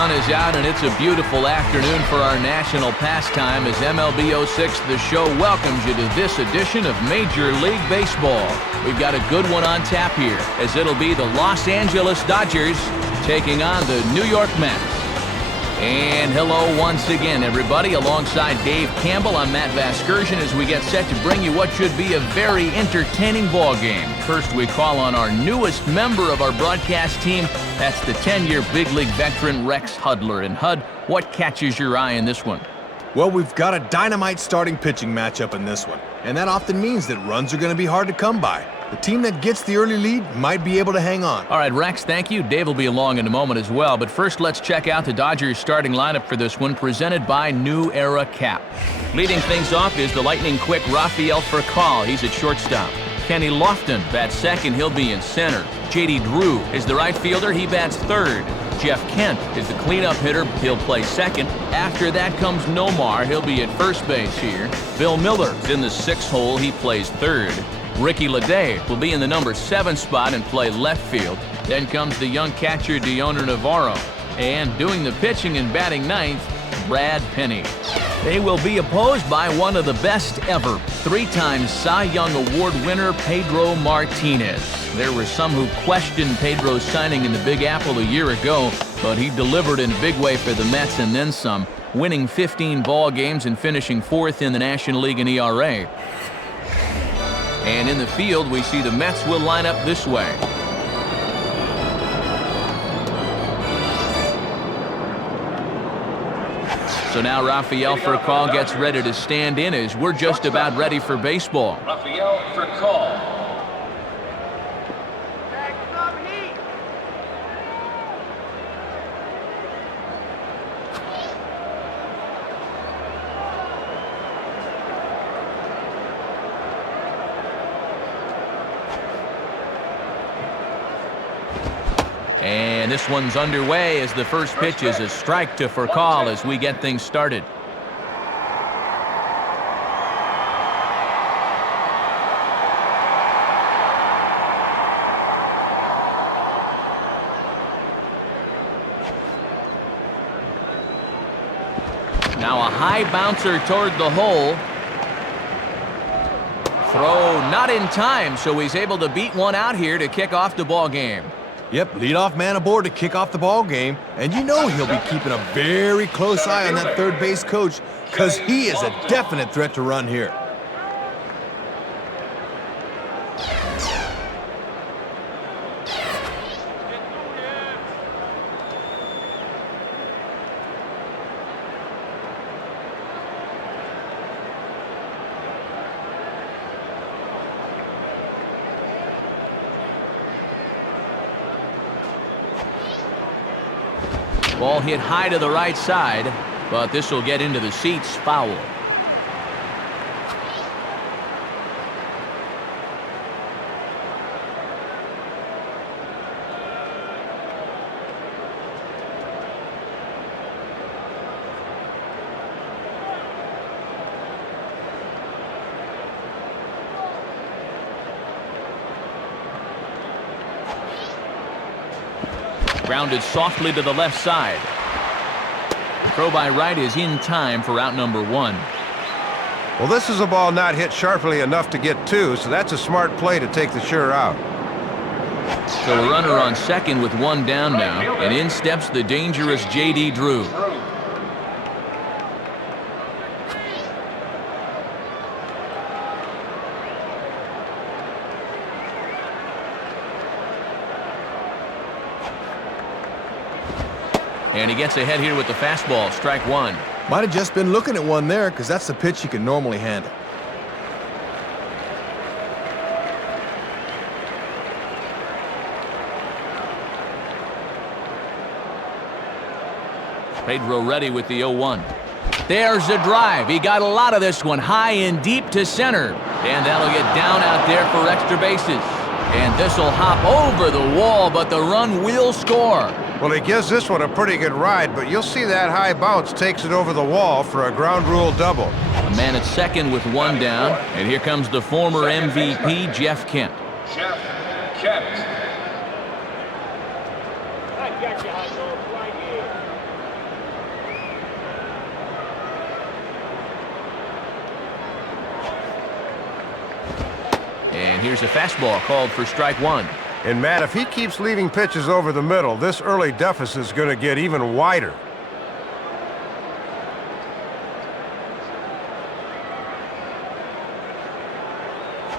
sun is out, and it's a beautiful afternoon for our national pastime as MLB 06 The Show welcomes you to this edition of Major League Baseball. We've got a good one on tap here, as it'll be the Los Angeles Dodgers taking on the New York Mets. And hello once again, everybody. Alongside Dave Campbell, I'm Matt Vasgersian as we get set to bring you what should be a very entertaining ball game. First, we call on our newest member of our broadcast team. That's the 10-year big league veteran Rex Hudler. And Hud, what catches your eye in this one? Well, we've got a dynamite starting pitching matchup in this one, and that often means that runs are going to be hard to come by. The team that gets the early lead might be able to hang on. All right, Rex, thank you. Dave will be along in a moment as well. But first, let's check out the Dodgers starting lineup for this one, presented by New Era Cap. Leading things off is the lightning-quick Rafael Furcal. He's at shortstop. Kenny Lofton bats second. He'll be in center. J.D. Drew is the right fielder. He bats third. Jeff Kent is the cleanup hitter. He'll play second. After that comes Nomar. He'll be at first base here. Bill Miller's in the sixth hole. He plays third. Ricky Leday will be in the number 7 spot and play left field. Then comes the young catcher Dioner Navarro. And doing the pitching and batting ninth, Brad Penny. They will be opposed by one of the best ever, 3-time Cy Young Award winner Pedro Martinez. There were some who questioned Pedro's signing in the Big Apple a year ago, but he delivered in a big way for the Mets and then some, winning 15 ball games and finishing 4th in the National League in ERA. And in the field, we see the Mets will line up this way. So now Rafael Furcal gets ready to stand in as we're just about ready for baseball. Rafael Furcal. And this one's underway as the first pitch is a strike to Furcal as we get things started. Now a high bouncer toward the hole. Throw not in time, so he's able to beat one out here to kick off the ball game. Yep, leadoff man aboard to kick off the ball game, and you know he'll be keeping a very close eye on that third base coach because he is a definite threat to run here. Ball hit high to the right side, but this will get into the seats, foul. Grounded softly to the left side. Throw by right is in time for out number 1. Well, this is a ball not hit sharply enough to get 2, so that's a smart play to take the sure out. So a runner on second with 1 down now, and in steps the dangerous J.D. Drew. And he gets ahead here with the fastball, strike 1. Might have just been looking at one there because that's the pitch he can normally handle. Pedro ready with the 0-1. There's a drive. He got a lot of this one, high and deep to center. And that'll get down out there for extra bases. And this will hop over the wall, but the run will score. Well, he gives this one a pretty good ride, but you'll see that high bounce takes it over the wall for a ground rule double. A man at second with 1 down, and here comes the former MVP, Jeff Kent. Jeff Kent. I got you, hot dog, right here. And here's a fastball called for strike one. And Matt, if he keeps leaving pitches over the middle, this early deficit is going to get even wider.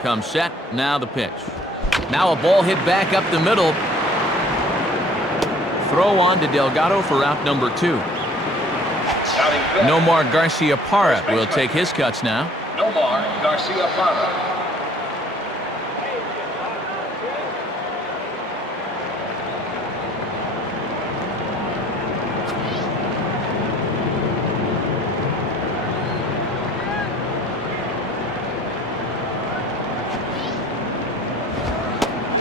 Comes set, now the pitch. Now a ball hit back up the middle. Throw on to Delgado for out number 2. Nomar Garcia-Parra will take his cuts now. Nomar Garcia-Parra.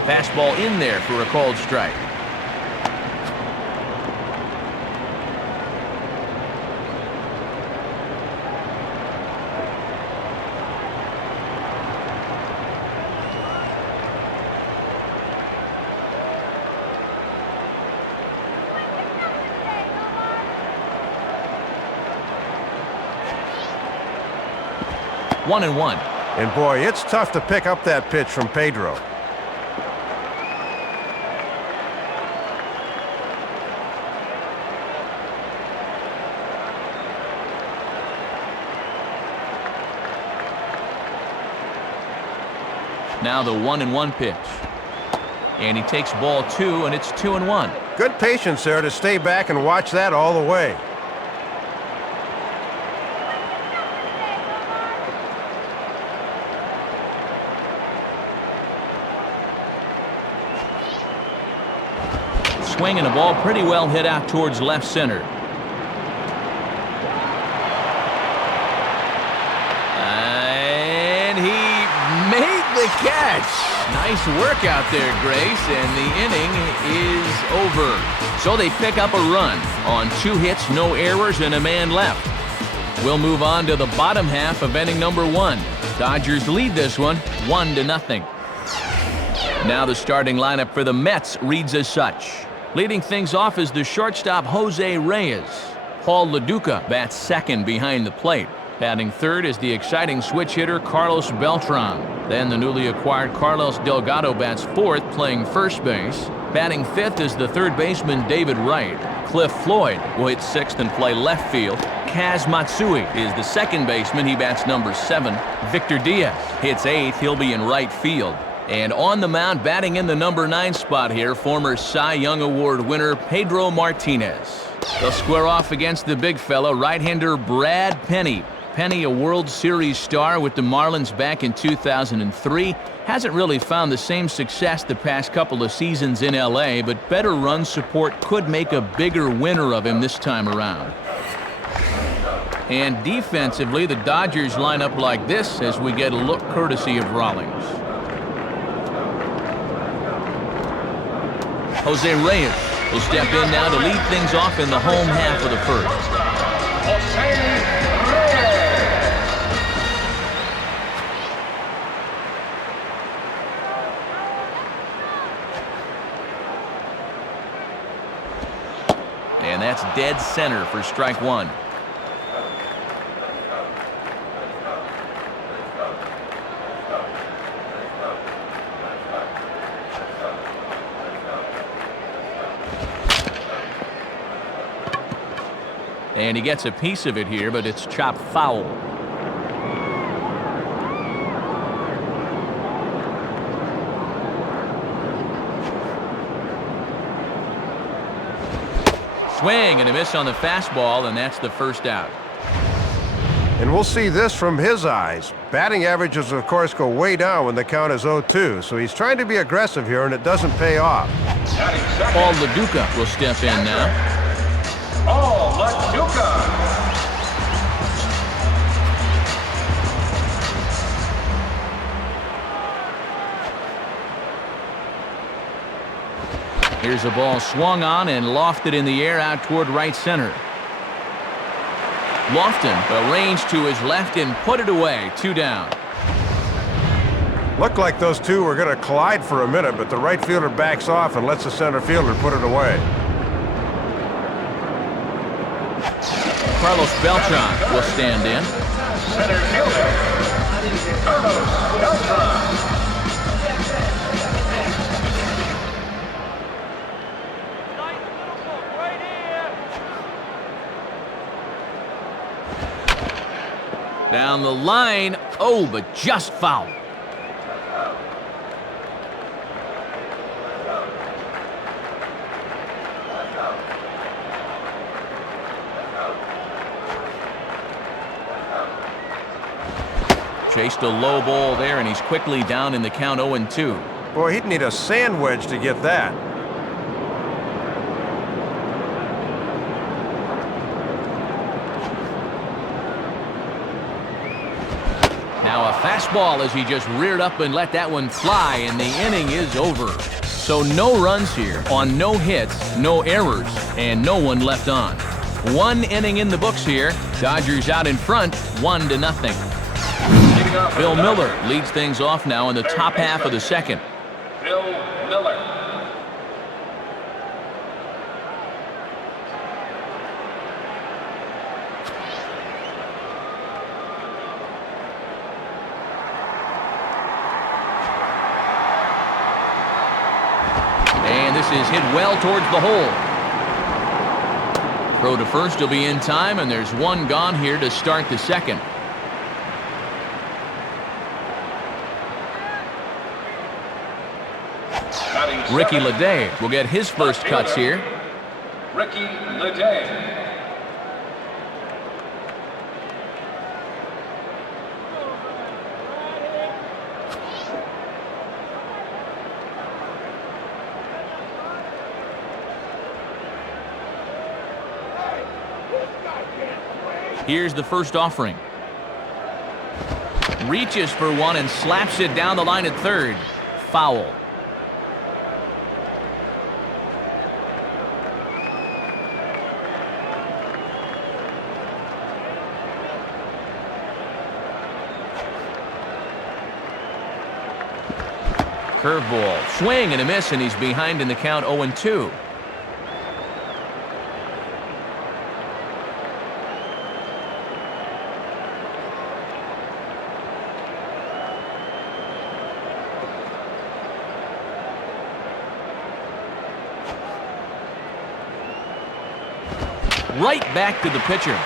Fastball in there for a called strike. One and one. And boy, it's tough to pick up that pitch from Pedro. Now the 1-1 pitch. And he takes ball 2, and it's 2-1. Good patience there to stay back and watch that all the way. Swing and a ball pretty well hit out towards left center. And he made the catch. Nice work out there, Grace, and the inning is over. So they pick up a run on 2 hits, no errors, and a man left. We'll move on to the bottom half of inning number 1. Dodgers lead this one 1-0. Now the starting lineup for the Mets reads as such. Leading things off is the shortstop Jose Reyes. Paul LaDuca bats second behind the plate. Batting third is the exciting switch hitter Carlos Beltran. Then the newly acquired Carlos Delgado bats fourth, playing first base. Batting fifth is the third baseman David Wright. Cliff Floyd will hit sixth and play left field. Kaz Matsui is the second baseman. He bats number 7. Victor Diaz hits eighth. He'll be in right field. And on the mound, batting in the number 9 spot here, former Cy Young Award winner Pedro Martinez. They'll square off against the big fella, right-hander Brad Penny. Penny, a World Series star with the Marlins back in 2003, hasn't really found the same success the past couple of seasons in L.A., but better run support could make a bigger winner of him this time around. And defensively, the Dodgers line up like this as we get a look courtesy of Rawlings. Jose Reyes will step in now to lead things off in the home half of the first. Jose Reyes. And that's dead center for strike 1. And he gets a piece of it here, but it's chopped foul. Swing and a miss on the fastball, and that's the first out. And we'll see this from his eyes. Batting averages, of course, go way down when the count is 0-2, so he's trying to be aggressive here, and it doesn't pay off. Paul LaDuca will step in now. Paul LaDuca. Here's a ball swung on and lofted in the air out toward right center. Lofton arranged to his left and put it away. 2 down. Looked like those two were going to collide for a minute, but the right fielder backs off and lets the center fielder put it away. Carlos Beltran will stand in. Center fielder Carlos Beltran. Down the line. Oh, but just foul. Chased a low ball there, and he's quickly down in the count 0-2. Boy, he'd need a sand wedge to get that. Now a fastball as he just reared up and let that one fly, and the inning is over. So no runs here on no hits, no errors, and no one left on. 1 inning in the books here. Dodgers out in front, 1-0. Bill Miller leads things off now in the top half of the second. Bill Miller. And this is hit well towards the hole. Throw to first will be in time, and there's 1 gone here to start the second. Ricky Leday will get his first cuts here. Ricky Leday. Here's the first offering. Reaches for one and slaps it down the line at third. Foul. Curveball, swing and a miss, and he's behind in the count 0-2. Right back to the pitcher.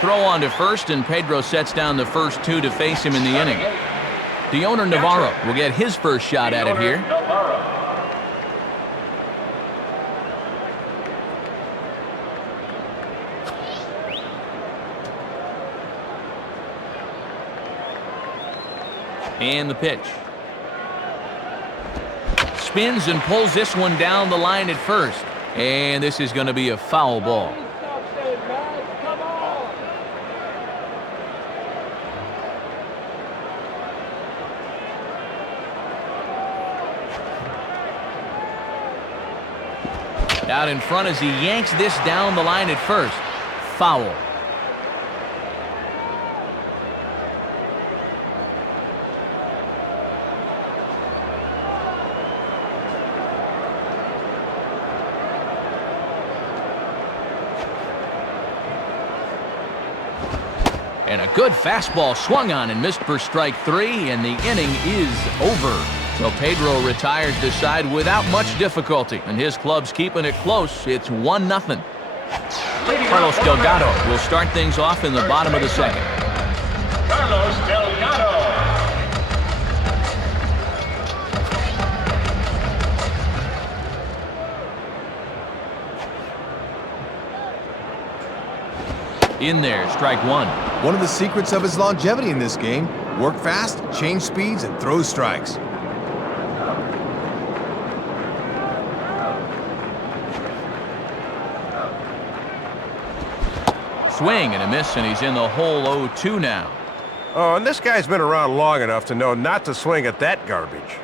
Throw on to first, and Pedro sets down the first 2 to face him in the inning. Deoner Navarro will get his first shot at it here. And the pitch. Spins and pulls this one down the line at first. And this is going to be a foul ball. Out in front as he yanks this down the line at first. Foul. And a good fastball swung on and missed for strike 3, and the inning is over. So Pedro retires the side without much difficulty, and his club's keeping it close. It's 1-0. Carlos Delgado will start things off in the bottom of the second. Carlos Delgado. In there, strike 1. One of the secrets of his longevity in this game: work fast, change speeds, and throw strikes. Swing and a miss, and he's in the hole 0-2 now. Oh, and this guy's been around long enough to know not to swing at that garbage.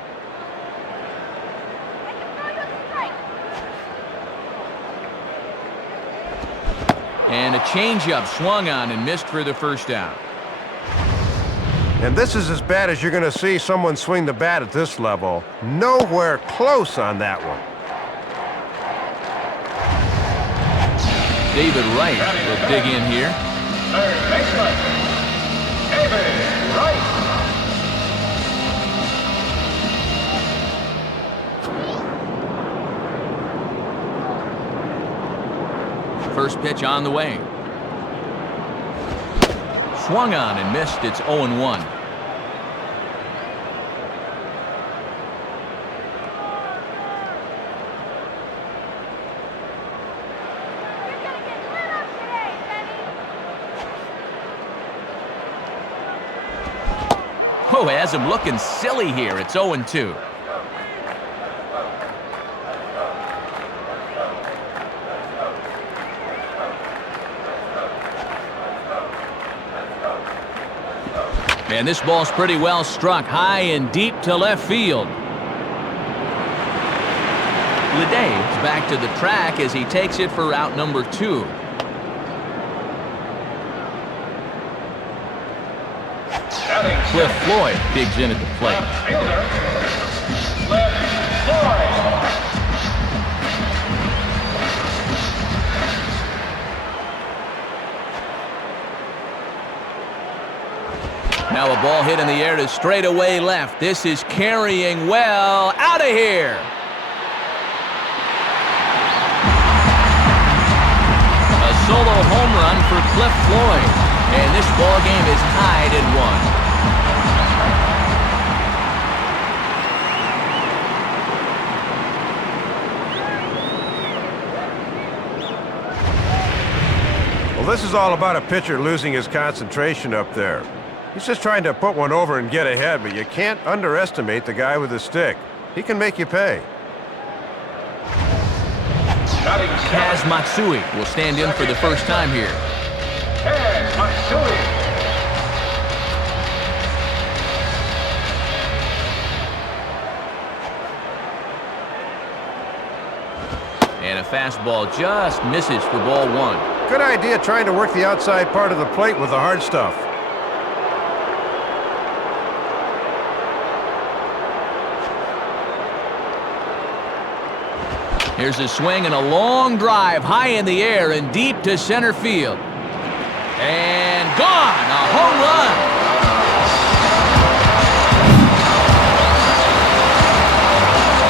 And a changeup swung on and missed for the first out. And this is as bad as you're going to see someone swing the bat at this level. Nowhere close on that one. David Wright will dig in here. Third baseman. David Wright. First pitch on the way. swung on and missed. It's 0-1. Oh, has him looking silly here. It's 0-2. And this ball's pretty well struck high and deep to left field. Leday's back to the track as he takes it for out number 2. Cliff Floyd digs in at the plate. Now a ball hit in the air to straightaway left. This is carrying well. Out of here. A solo home run for Cliff Floyd. And this ball game is tied at 1. Well, this is all about a pitcher losing his concentration up there. He's just trying to put one over and get ahead, but you can't underestimate the guy with the stick. He can make you pay. Kaz Matsui will stand in for the first time here. Kaz Matsui. And a fastball just misses for ball 1. Good idea trying to work the outside part of the plate with the hard stuff. Here's a swing and a long drive high in the air and deep to center field. And gone! A home run!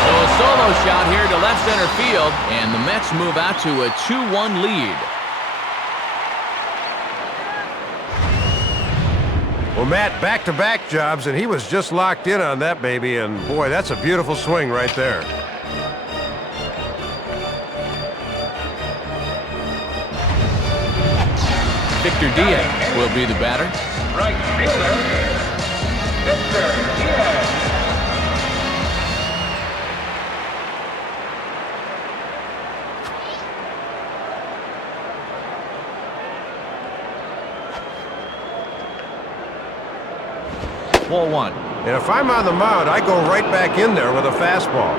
So a solo shot here to left center field, and the Mets move out to a 2-1 lead. Well, Matt, back-to-back jobs, and he was just locked in on that baby, and boy, that's a beautiful swing right there. Victor Diaz will be the batter. Right fielder, Victor Diaz. Ball 1. And if I'm on the mound, I go right back in there with a fastball.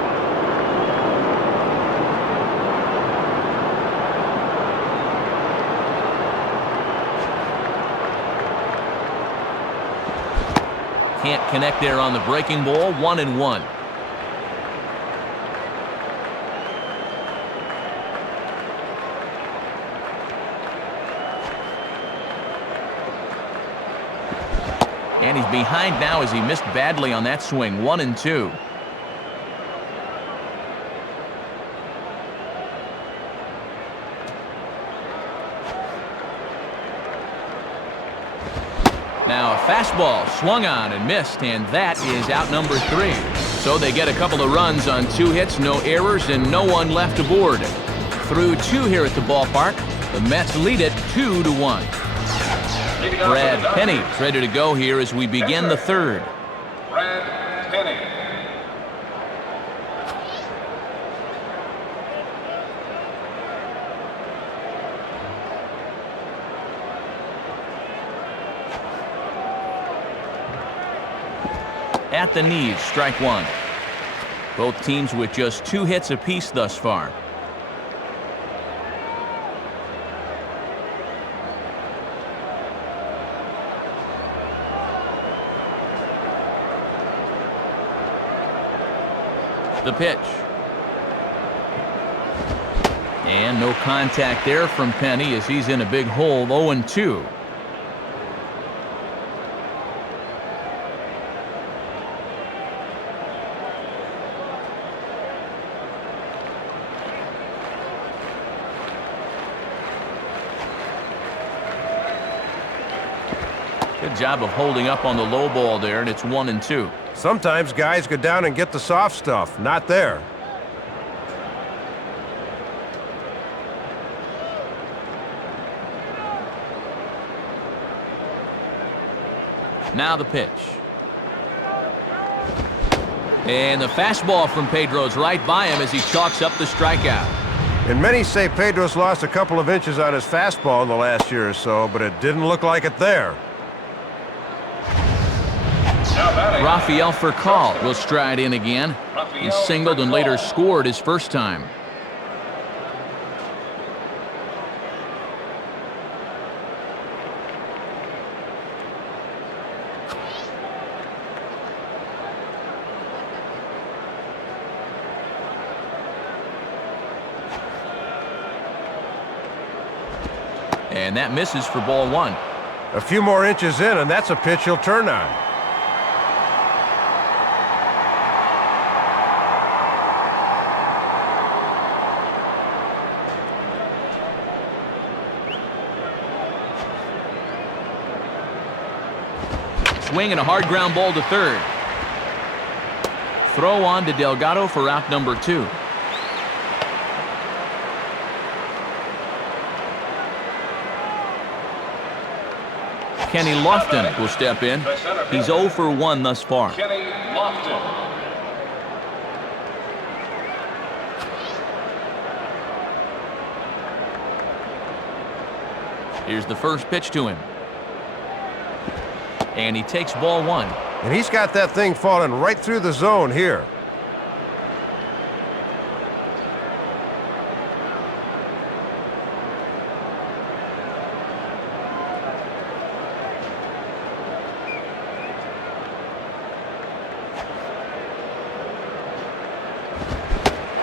Can't connect there on the breaking ball. 1-1. And he's behind now as he missed badly on that swing. 1-2. Now a fastball swung on and missed, and that is out number 3. So they get a couple of runs on 2 hits, no errors, and no one left aboard. Through 2 here at the ballpark, the Mets lead it 2-1. Brad Penny is ready to go here as we begin the 3rd. Brad Penny. At the knees, strike 1. Both teams with just 2 hits apiece thus far. The pitch. And no contact there from Penny as he's in a big hole. 0-2. Good job of holding up on the low ball there, and it's 1-2. Sometimes guys go down and get the soft stuff. Not there. Now the pitch. And the fastball from Pedro's right by him as he chalks up the strikeout. And many say Pedro's lost a couple of inches on his fastball in the last year or so, but it didn't look like it there. Rafael Furcal will stride in again. He singled and later scored his first time. And that misses for ball 1. A few more inches in, and that's a pitch he'll turn on. Swing and a hard ground ball to third. Throw on to Delgado for out number 2. Kenny Lofton will step in. He's 0 for 1 thus far. Kenny Lofton. Here's the first pitch to him. And he takes ball 1. And he's got that thing falling right through the zone here.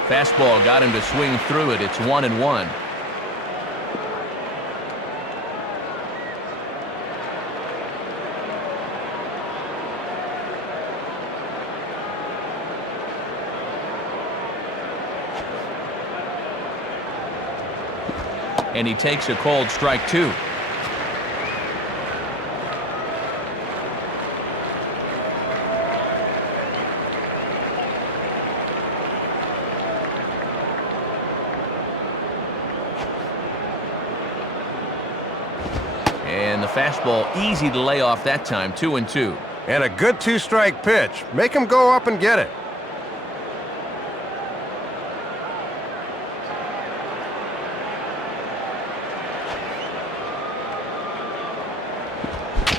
Fastball got him to swing through it. It's 1-1. And he takes a called strike 2. And the fastball easy to lay off that time, 2-2. And a good 2-strike pitch. Make him go up and get it.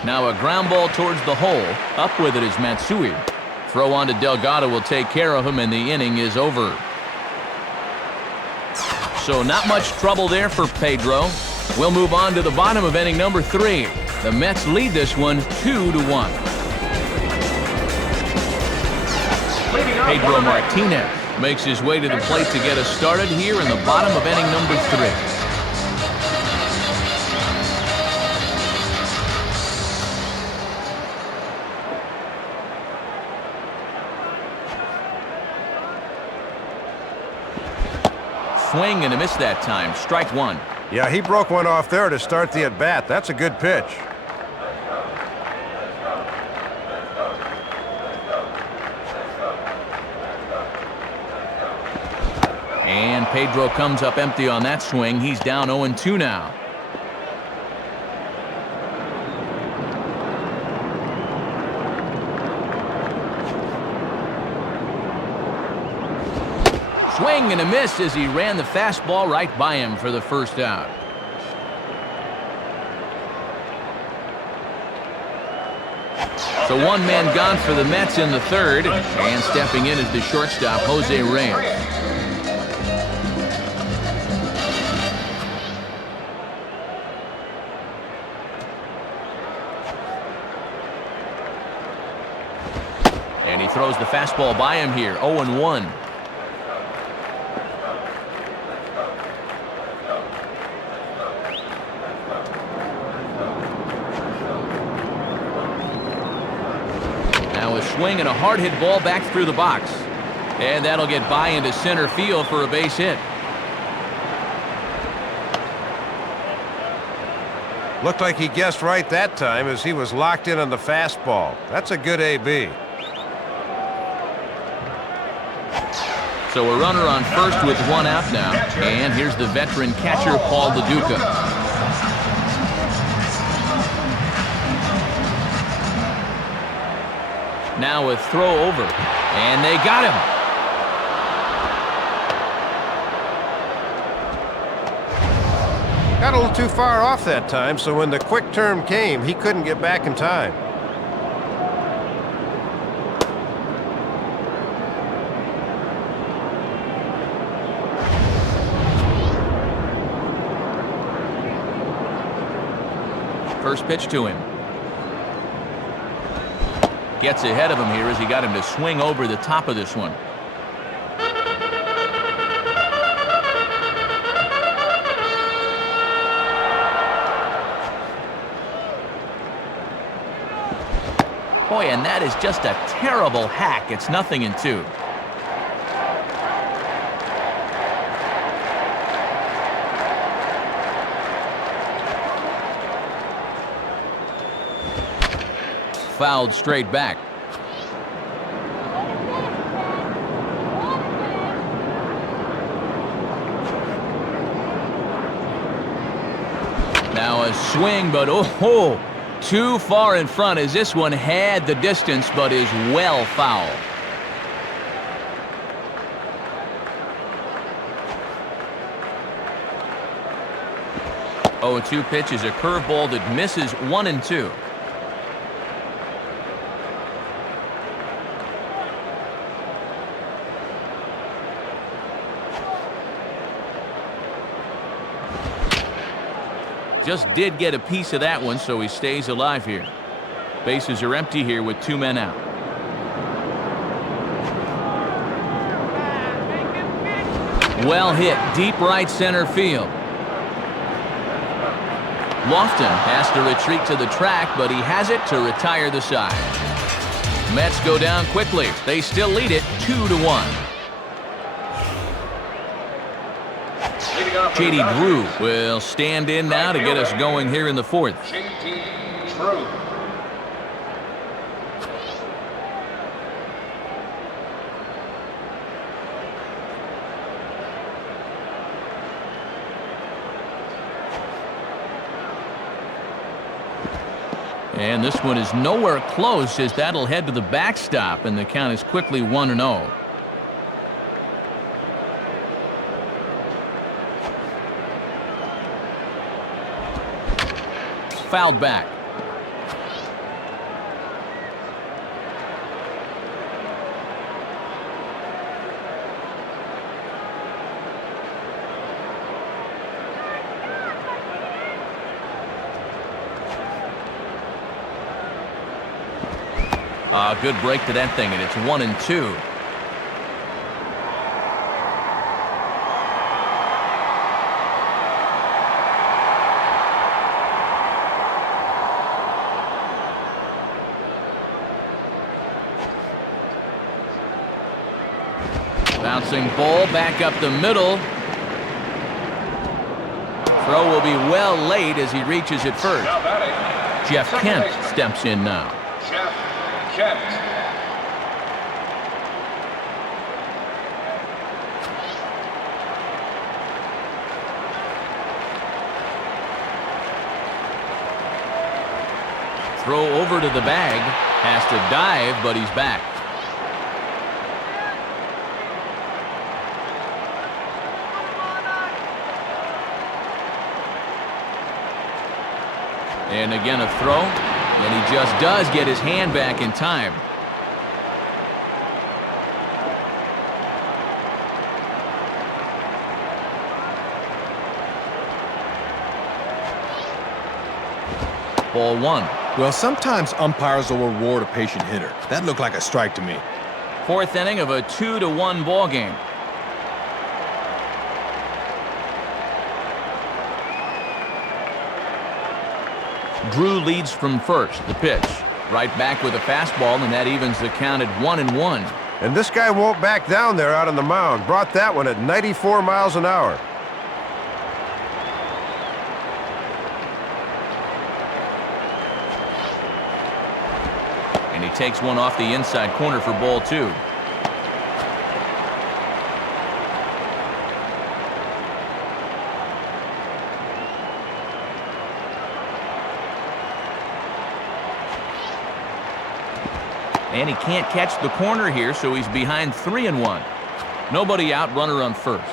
Now a ground ball towards the hole. Up with it is Matsui. Throw on to Delgado will take care of him, and the inning is over. So not much trouble there for Pedro. We'll move on to the bottom of inning number 3. The Mets lead this one 2-1. Pedro Martinez makes his way to the plate to get us started here in the bottom of inning number 3. Swing and a miss that time. Strike 1. Yeah, he broke one off there to start the at-bat. That's a good pitch. And Pedro comes up empty on that swing. He's down 0-2 now. Swing and a miss as he ran the fastball right by him for the first out. So one man gone for the Mets in the third, and stepping in is the shortstop, Jose Reyes. And he throws the fastball by him here, 0-1. Swing and a hard hit ball back through the box. And that'll get by into center field for a base hit. Looked like he guessed right that time as he was locked in on the fastball. That's a good AB. So a runner on first with one out now. And here's the veteran catcher, Paul LaDuca. Now a throw over. And they got him. Got a little too far off that time, so when the quick turn came, he couldn't get back in time. First pitch to him. Gets ahead of him here as he got him to swing over the top of this one. Boy, and that is just a terrible hack. It's 0-2. Fouled straight back. Now a swing, but oh, too far in front as this one had the distance but is well foul. Oh, 2 pitch is a curveball that misses 1-2. Just did get a piece of that one, so he stays alive here. Bases are empty here with 2 men out. Well hit, deep right center field. Lofton has to retreat to the track, but he has it to retire the side. Mets go down quickly. They still lead it 2-1. J.D. Drew will stand in now to get us going here in the 4th. J.D. Drew. And this one is nowhere close as that'll head to the backstop, and the count is quickly 1-0. Fouled back. Good break to that thing, and it's 1-2. Bouncing ball back up the middle. Throw will be well late as he reaches it first. Jeff Kent steps in now. Jeff Kent. Throw over to the bag. Has to dive, but he's back. And again a throw, and he just does get his hand back in time. Ball 1. Well, sometimes umpires will reward a patient hitter. That looked like a strike to me. 4th inning of a 2-1 ball game. Drew leads from first. The pitch. Right back with a fastball, and that evens the count at 1-1. And this guy won't back down there out on the mound. Brought that one at 94 miles an hour. And he takes one off the inside corner for ball 2. And he can't catch the corner here, so he's behind 3-1. Nobody out, runner on first.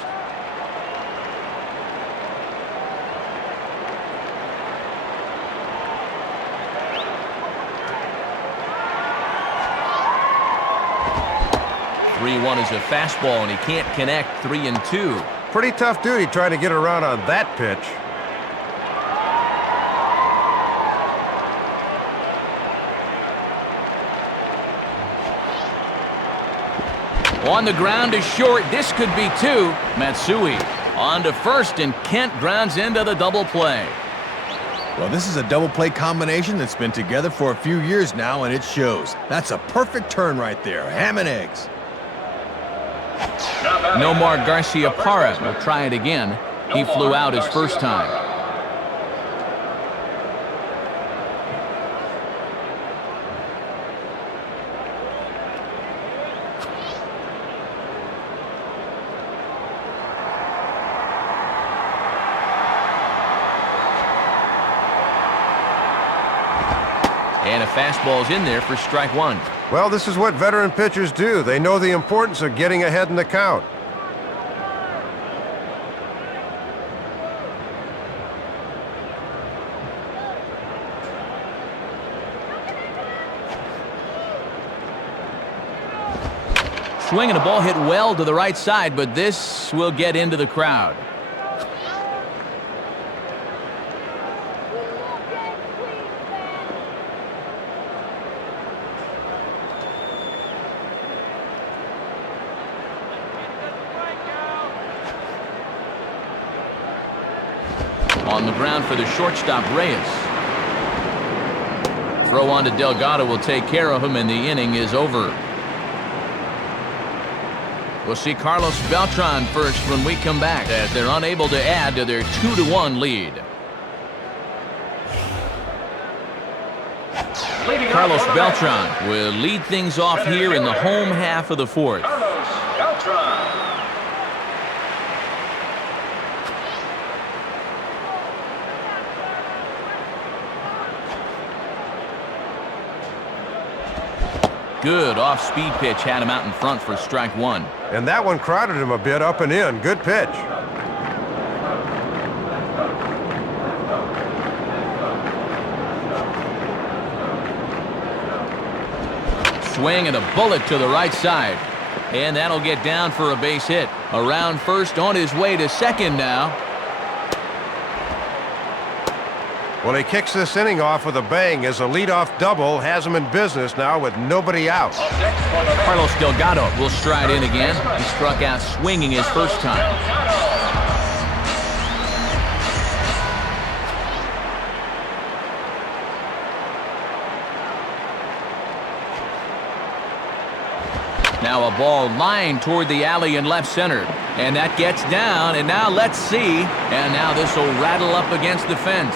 One is a fastball, and he can't connect. 3-2. Pretty tough duty trying to get around on that pitch. On the ground is short. This could be 2. Matsui on to first, and Kent grounds into the double play. Well, this is a double play combination that's been together for a few years now, and it shows. That's a perfect turn right there. Ham and eggs. Nomar Garcia-Parra will try it again. He flew out his first time. And a fastball's in there for strike 1. Well, this is what veteran pitchers do. They know the importance of getting ahead in the count. Swing and a ball hit well to the right side, but this will get into the crowd. On the ground for the shortstop, Reyes. Throw on to Delgado will take care of him, and the inning is over. We'll see Carlos Beltran first when we come back, as they're unable to add to their 2-1 lead. Carlos Beltran will lead things off here in the home half of the 4th. Carlos Beltran. Good off-speed pitch had him out in front for strike 1. And that one crowded him a bit up and in. Good pitch. Swing and a bullet to the right side. And that'll get down for a base hit. Around first, on his way to second now. Well, he kicks this inning off with a bang as a leadoff double has him in business now with nobody out. Carlos Delgado will stride in again. He struck out swinging his first time. Now a ball lined toward the alley in left center. And that gets down, and now let's see. And now this will rattle up against the fence.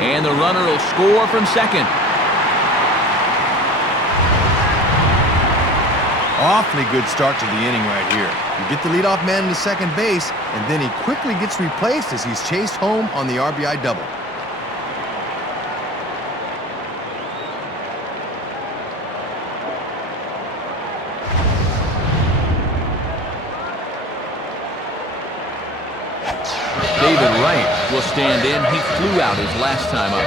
And the runner will score from second. Awfully good start to the inning right here. You get the leadoff man into second base, and then he quickly gets replaced as he's chased home on the RBI double. David Wright will stand in. He flew out his last time up.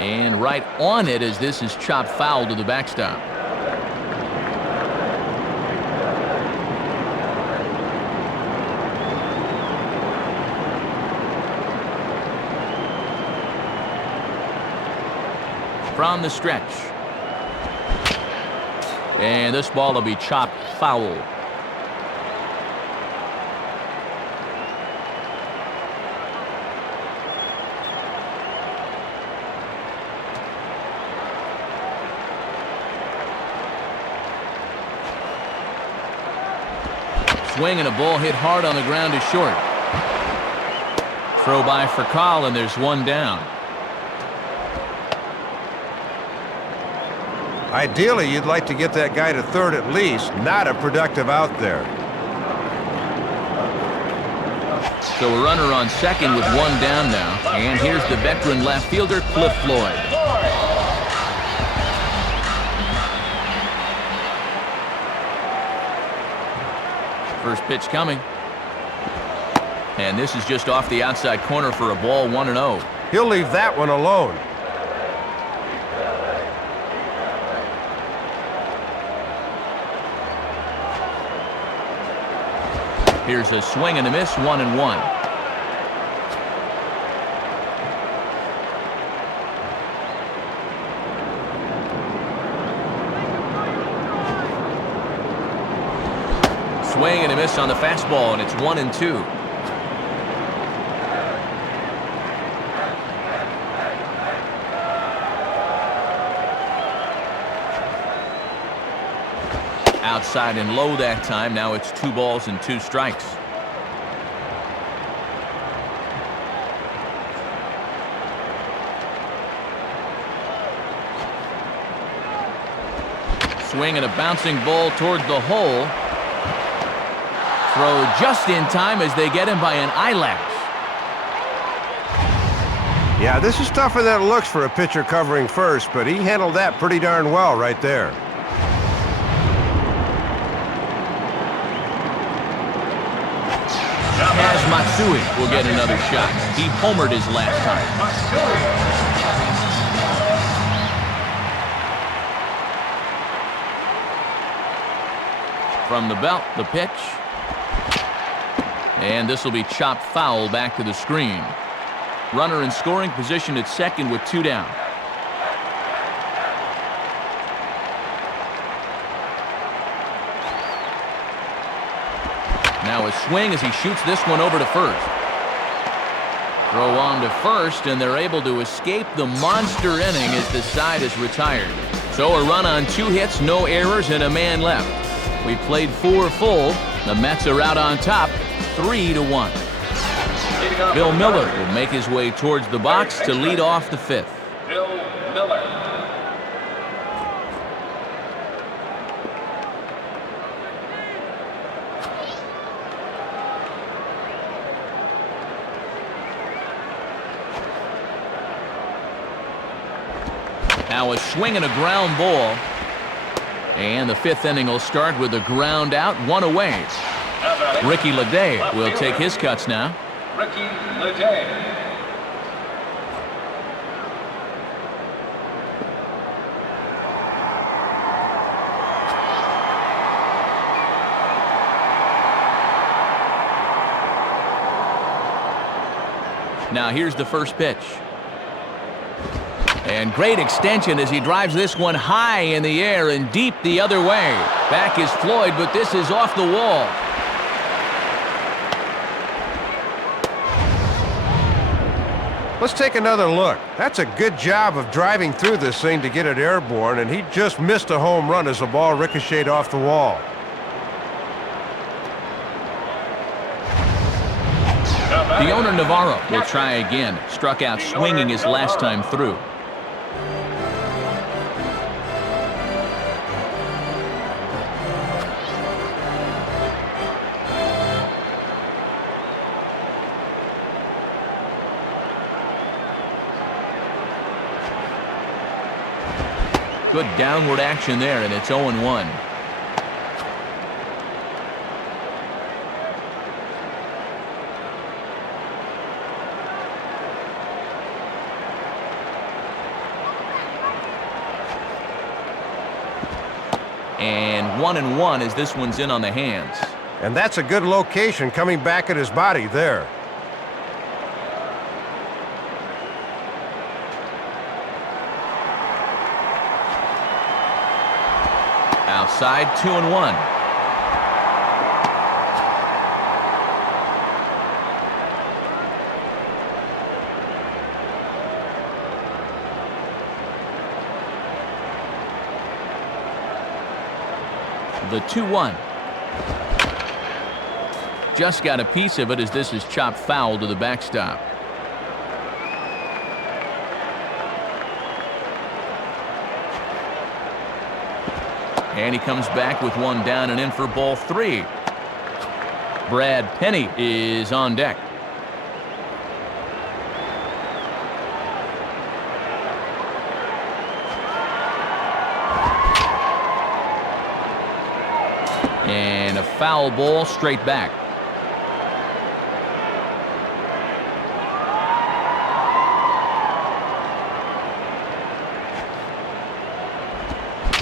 And right on it as this is chopped foul to the backstop. From the stretch. And this ball will be chopped foul. swing and a ball hit hard on the ground to short. Throw by for Call, and there's one down. Ideally, you'd like to get that guy to third at least. Not a productive out there. So a runner on second with one down now. And here's the veteran left fielder, Cliff Floyd. First pitch coming. And this is just off the outside corner for a ball, 1-0. He'll leave that one alone. Here's a swing and a miss, 1-1. Swing and a miss on the fastball, and it's 1-2. Outside and low that time. Now it's 2 balls and 2 strikes. Swing and a bouncing ball toward the hole. Throw just in time as they get him by an eyelash. Yeah, this is tougher than it looks for a pitcher covering first, but he handled that pretty darn well right there. Matsui will get another shot. He homered his last time. From the belt, the pitch. And this will be chopped foul back to the screen. Runner in scoring position at second with 2 down. Now a swing as he shoots this one over to first. Throw on to first, and they're able to escape the monster inning as the side is retired. So a run on 2 hits, no errors, and a man left. We played 4 full. The Mets are out on top, 3-1. Bill Miller will make his way towards the box to lead off the 5th. Bill Miller. Now a swing and a ground ball. And the 5th inning will start with a ground out, 1 away. Ricky Leday will take his cuts now. Ricky Leday. Now here's the first pitch. And great extension as he drives this one high in the air and deep the other way. Back is Floyd, but this is off the wall. Let's take another look. That's a good job of driving through this thing to get it airborne, and he just missed a home run as the ball ricocheted off the wall. The owner, Navarro, will try again. Struck out swinging his last time through. Good downward action there, and it's 0-1. And 1-1 as this one's in on the hands. And that's a good location coming back at his body there. Outside, 2-1. The 2-1. just got a piece of it as this is chopped foul to the backstop. And he comes back with one down and in for ball 3. Brad Penny is on deck. And a foul ball straight back.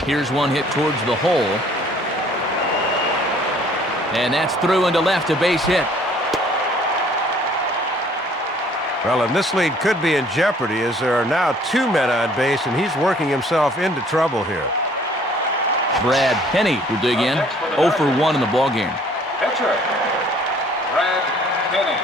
Here's one hit towards the hole. And that's through into left, a base hit. Well, and this lead could be in jeopardy as there are now 2 men on base, and he's working himself into trouble here. Brad Penny will dig in. 0 for 1 in the ballgame. Pitcher, Brad Penny.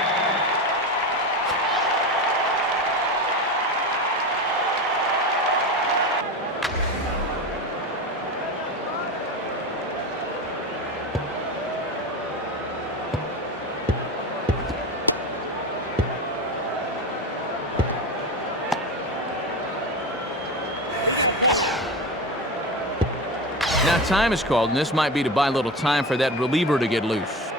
Now time is called, and this might be to buy a little time for that reliever to get loose.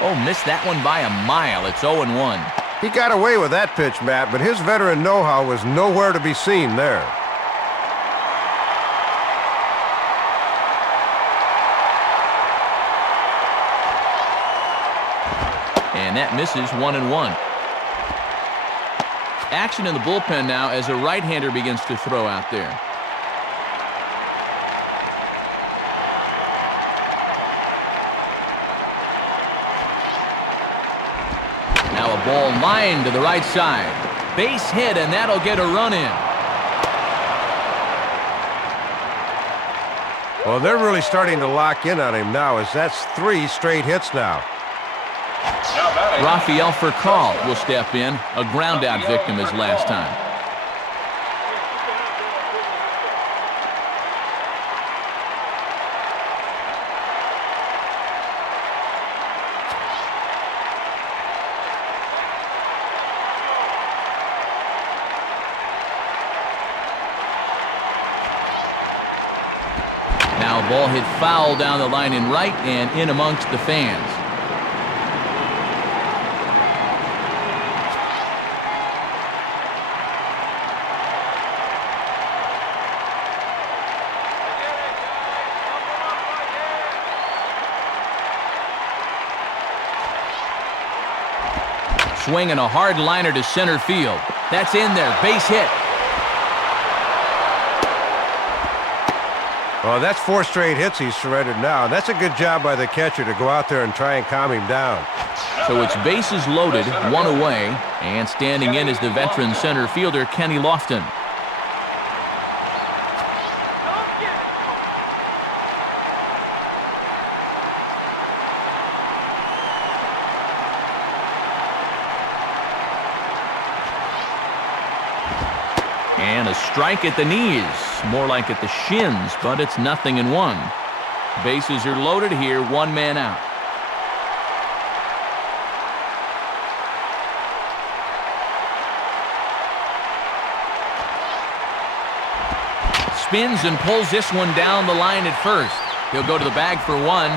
Oh, missed that one by a mile. It's 0-1. He got away with that pitch, Matt, but his veteran know-how was nowhere to be seen there. And that misses 1-1. Action in the bullpen now as a right-hander begins to throw out there. Now a ball lined to the right side. Base hit, and that'll get a run in. Well, they're really starting to lock in on him now, as that's 3 straight hits now. Rafael Furcal will step in, a ground-out victim his last time. Now a ball hit foul down the line in right and in amongst the fans. Swinging a hard liner to center field. That's in there. Base hit. Well, that's 4 straight hits he's surrendered now. And that's a good job by the catcher to go out there and try and calm him down. So it's bases loaded, 1 away, and standing in is the veteran center fielder, Kenny Lofton. And a strike at the knees, more like at the shins, but it's 0-1. Bases are loaded here, 1 man out. Spins and pulls this one down the line at first. He'll go to the bag for 1.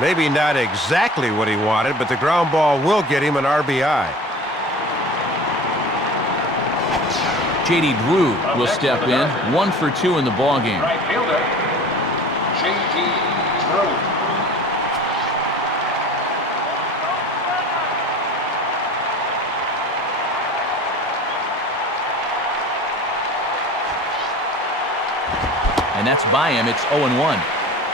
Maybe not exactly what he wanted, but the ground ball will get him an RBI. J.D. Drew will step in, 1 for 2 in the ballgame. Right fielder, J.D. Drew. And that's by him. It's 0-1.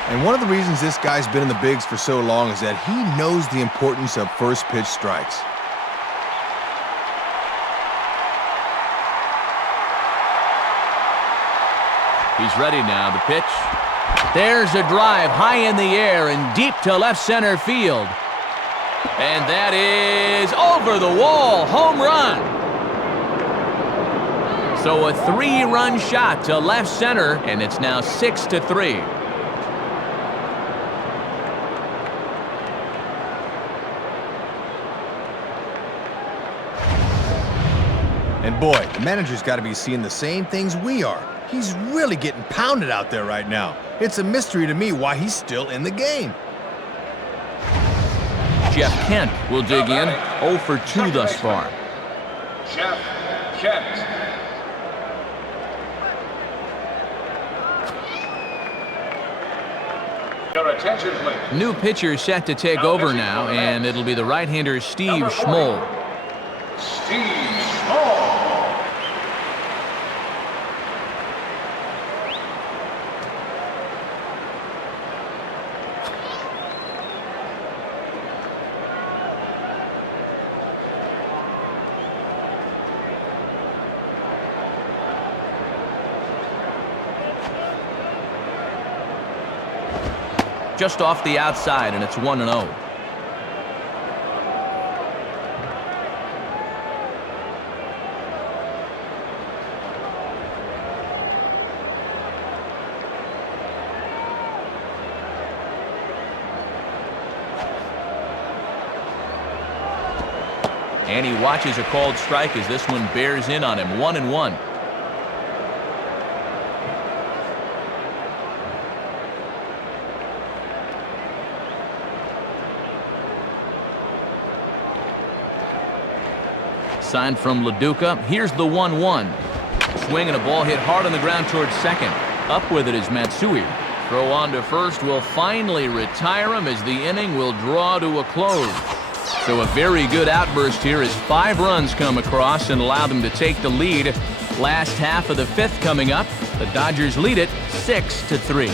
And one of the reasons this guy's been in the bigs for so long is that he knows the importance of first pitch strikes. He's ready now. The pitch. There's a drive high in the air and deep to left center field. And that is over the wall. Home run. So a 3-run shot to left center, and it's now 6-3. And boy, the manager's got to be seeing the same things we are. He's really getting pounded out there right now. It's a mystery to me why he's still in the game. Jeff Kent will dig in. 0 for 2 thus far. Jeff Kent. Your attention, please. New pitcher set to take over now, and it'll be the right-hander Steve Schmoll. Steve Schmoll. Just off the outside, and it's 1-0. And he watches a called strike as this one bears in on him. 1-1. Signed from LaDuca. Here's the 1-1. Swing and a ball hit hard on the ground towards second. Up with it is Matsui. Throw on to first will finally retire him as the inning will draw to a close. So a very good outburst here as 5 runs come across and allow them to take the lead. Last half of the 5th coming up. The Dodgers lead it 6-3.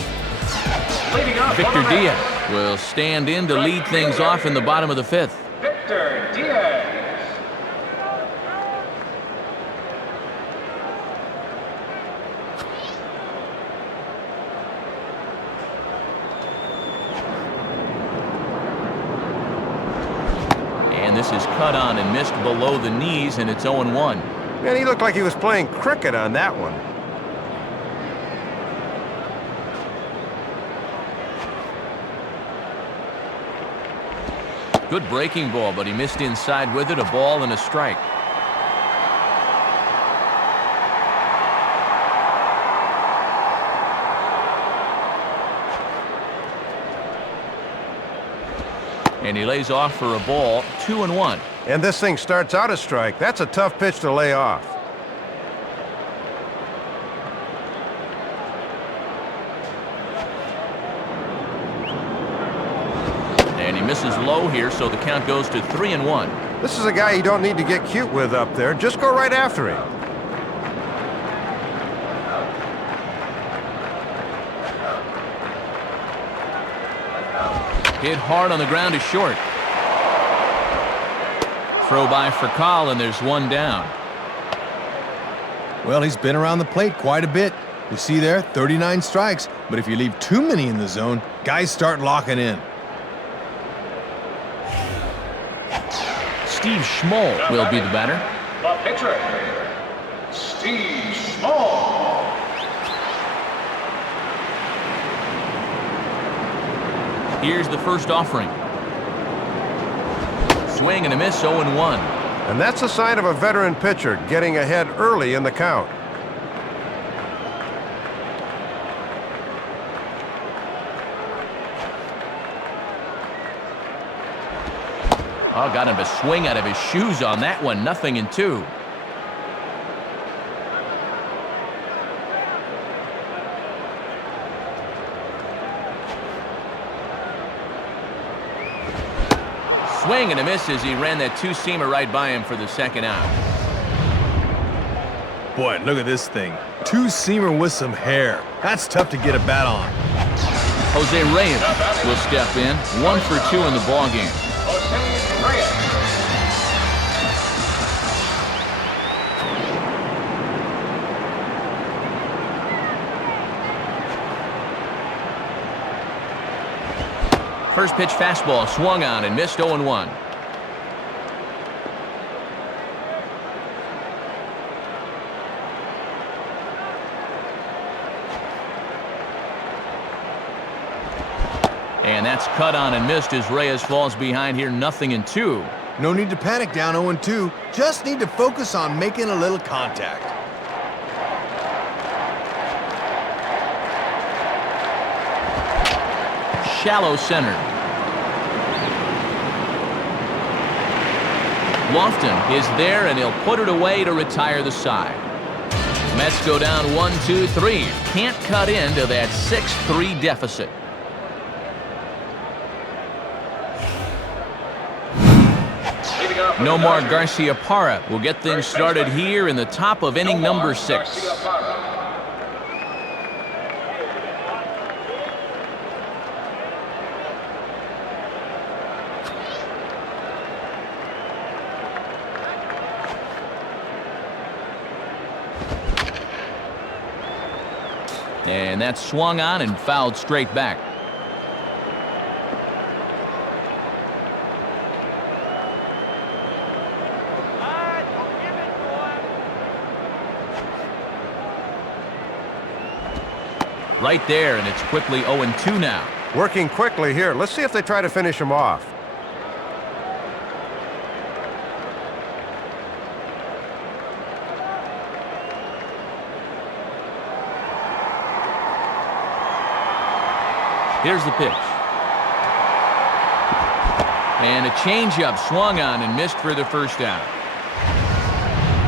Victor Diaz will stand in to lead things off in the bottom of the 5th. Victor Diaz. And this is cut on and missed below the knees, and it's 0-1. Man, he looked like he was playing cricket on that one. Good breaking ball, but he missed inside with it. A ball and a strike. And he lays off for a ball. 2-1. And this thing starts out a strike. That's a tough pitch to lay off. And he misses low here, so the count goes to 3-1. This is a guy you don't need to get cute with up there. Just go right after him. Hit hard on the ground to short. Throw by for Call, and there's one down. Well, he's been around the plate quite a bit. You see there, 39 strikes. But if you leave too many in the zone, guys start locking in. Steve Schmoll will be the batter. The pitcher, Steve Schmoll. Here's the first offering. Swing and a miss, 0-1. And that's a sign of a veteran pitcher getting ahead early in the count. Oh, got him to swing out of his shoes on that one. 0-2. Swing and a miss as he ran that two-seamer right by him for the second out. Boy, look at this thing. Two-seamer with some hair. That's tough to get a bat on. Jose Reyes will step in. 1 for 2 in the ballgame. Jose Reyes. First pitch fastball swung on and missed 0-1. And that's cut on and missed as Reyes falls behind here 0-2. No need to panic down 0-2. Just need to focus on making a little contact. Shallow center. Lofton is there, and he'll put it away to retire the side. Mets go down 1-2-3. Can't cut into that 6-3 deficit. Nomar Garcia-Parra will get things started here in the top of inning number 6. And that's swung on and fouled straight back. Right there, and it's quickly 0-2 now. Working quickly here. Let's see if they try to finish him off. Here's the pitch. And a changeup swung on and missed for the first out.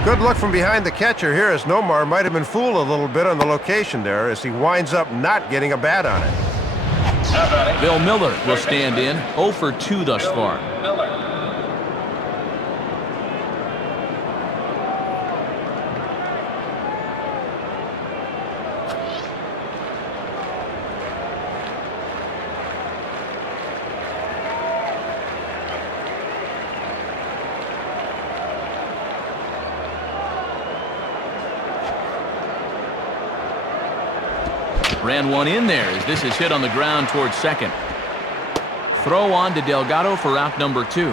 Good look from behind the catcher here, as Nomar might have been fooled a little bit on the location there as he winds up not getting a bat on it. Bill Miller will stand in, 0 for 2 thus far. Ran one in there as this is hit on the ground towards second. Throw on to Delgado for out number 2.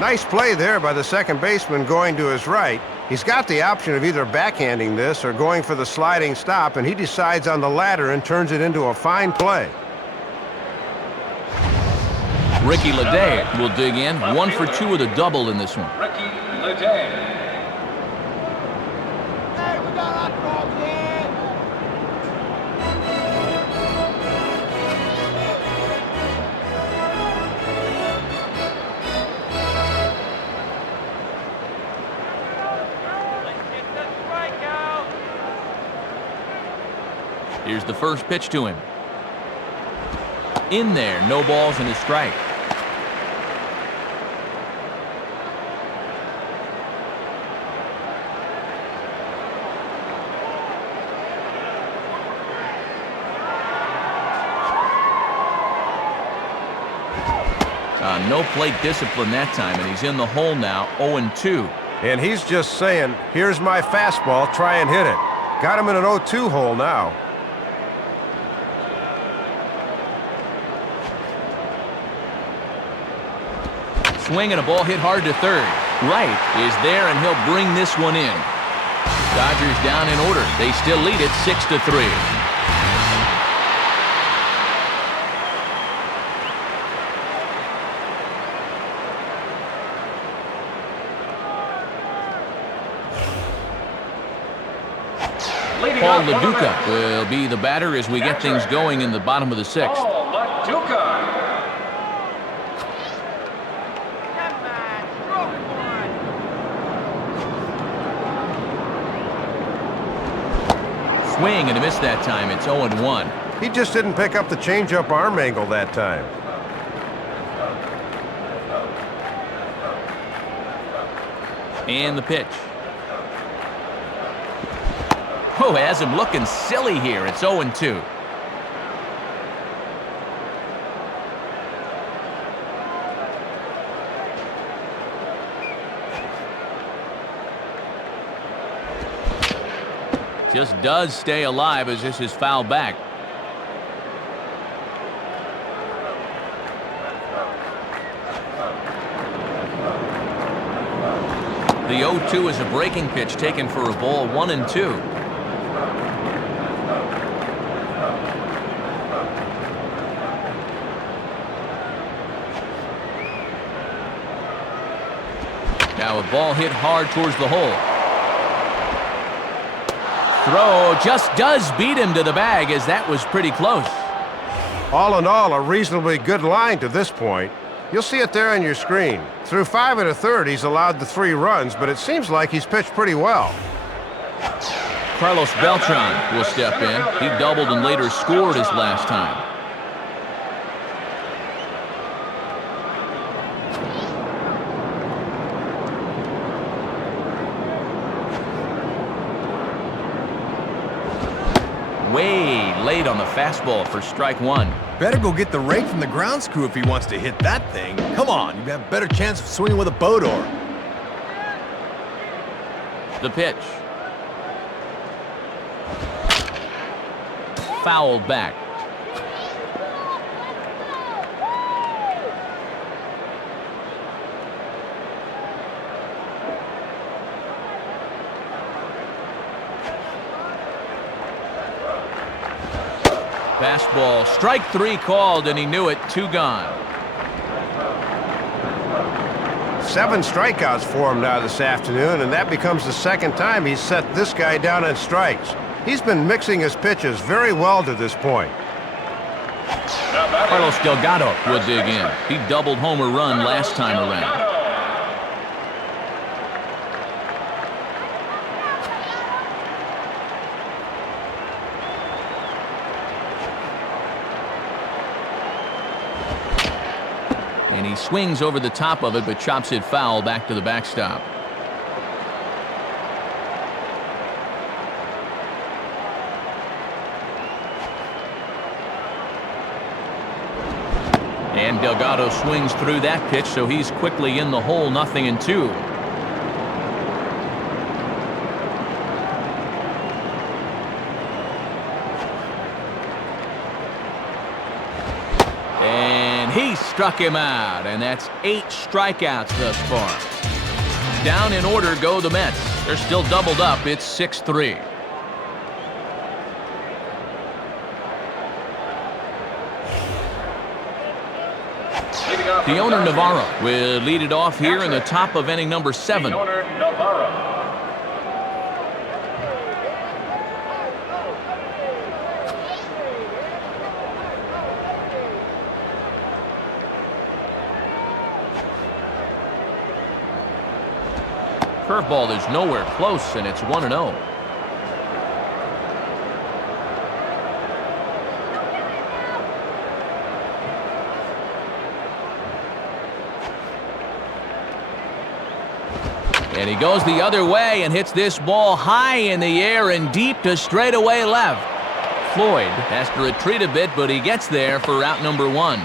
Nice play there by the second baseman going to his right. He's got the option of either backhanding this or going for the sliding stop, and he decides on the latter and turns it into a fine play. Ricky Leday will dig in, 1 for 2 with a double in this one. Ricky Leday. Here's the first pitch to him. In there, no balls and a strike. No plate discipline that time, and he's in the hole now, 0-2. And he's just saying, here's my fastball, try and hit it. Got him in an 0-2 hole now. Swing and a ball hit hard to third. Wright is there, and he'll bring this one in. Dodgers down in order. They still lead it 6-3. Paul LaDuca will be the batter as we get things going in the bottom of the 6th. Paul LaDuca. Swing and a miss that time. It's 0-1. He just didn't pick up the changeup arm angle that time. And the pitch. Oh, has him looking silly here. It's 0-2. Just does stay alive as this is fouled back. The 0-2 is a breaking pitch taken for a ball, 1-2. Now a ball hit hard towards the hole. Throw just does beat him to the bag, as that was pretty close. All in all, a reasonably good line to this point. You'll see it there on your screen. Through 5 1/3, he's allowed the 3 runs, but it seems like he's pitched pretty well. Carlos Beltran will step in. He doubled and later scored his last time. Way late on the fastball for strike 1. Better go get the rake from the grounds crew if he wants to hit that thing. Come on, you have a better chance of swinging with a boat oar. The pitch. Fouled back. Fastball, strike 3 called, and he knew it. 2 gone. 7 strikeouts for him now this afternoon, and that becomes the second time he's set this guy down on strikes. He's been mixing his pitches very well to this point. Carlos Delgado will dig in. He doubled home a run last time around. And he swings over the top of it, but chops it foul back to the backstop. And Delgado swings through that pitch, so he's quickly in the hole, 0-2. And he struck him out, and that's 8 strikeouts thus far. Down in order go the Mets. They're still doubled up. It's 6-3. The owner Navarro will lead it off here in the top of inning number 7. Curveball is nowhere close, and it's 1-0. And he goes the other way and hits this ball high in the air and deep to straightaway left. Floyd has to retreat a bit, but he gets there for out number 1.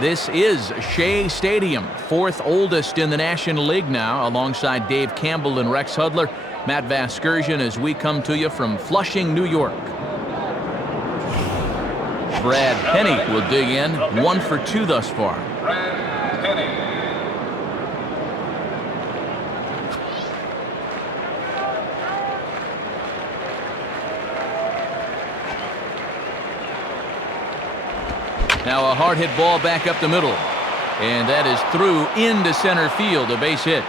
This is Shea Stadium, 4th oldest in the National League now, alongside Dave Campbell and Rex Hudler. Matt Vasgersian as we come to you from Flushing, New York. Brad Penny will dig in, 1 for 2 thus far. Brad Penny. Now a hard hit ball back up the middle. And that is through into center field, a base hit.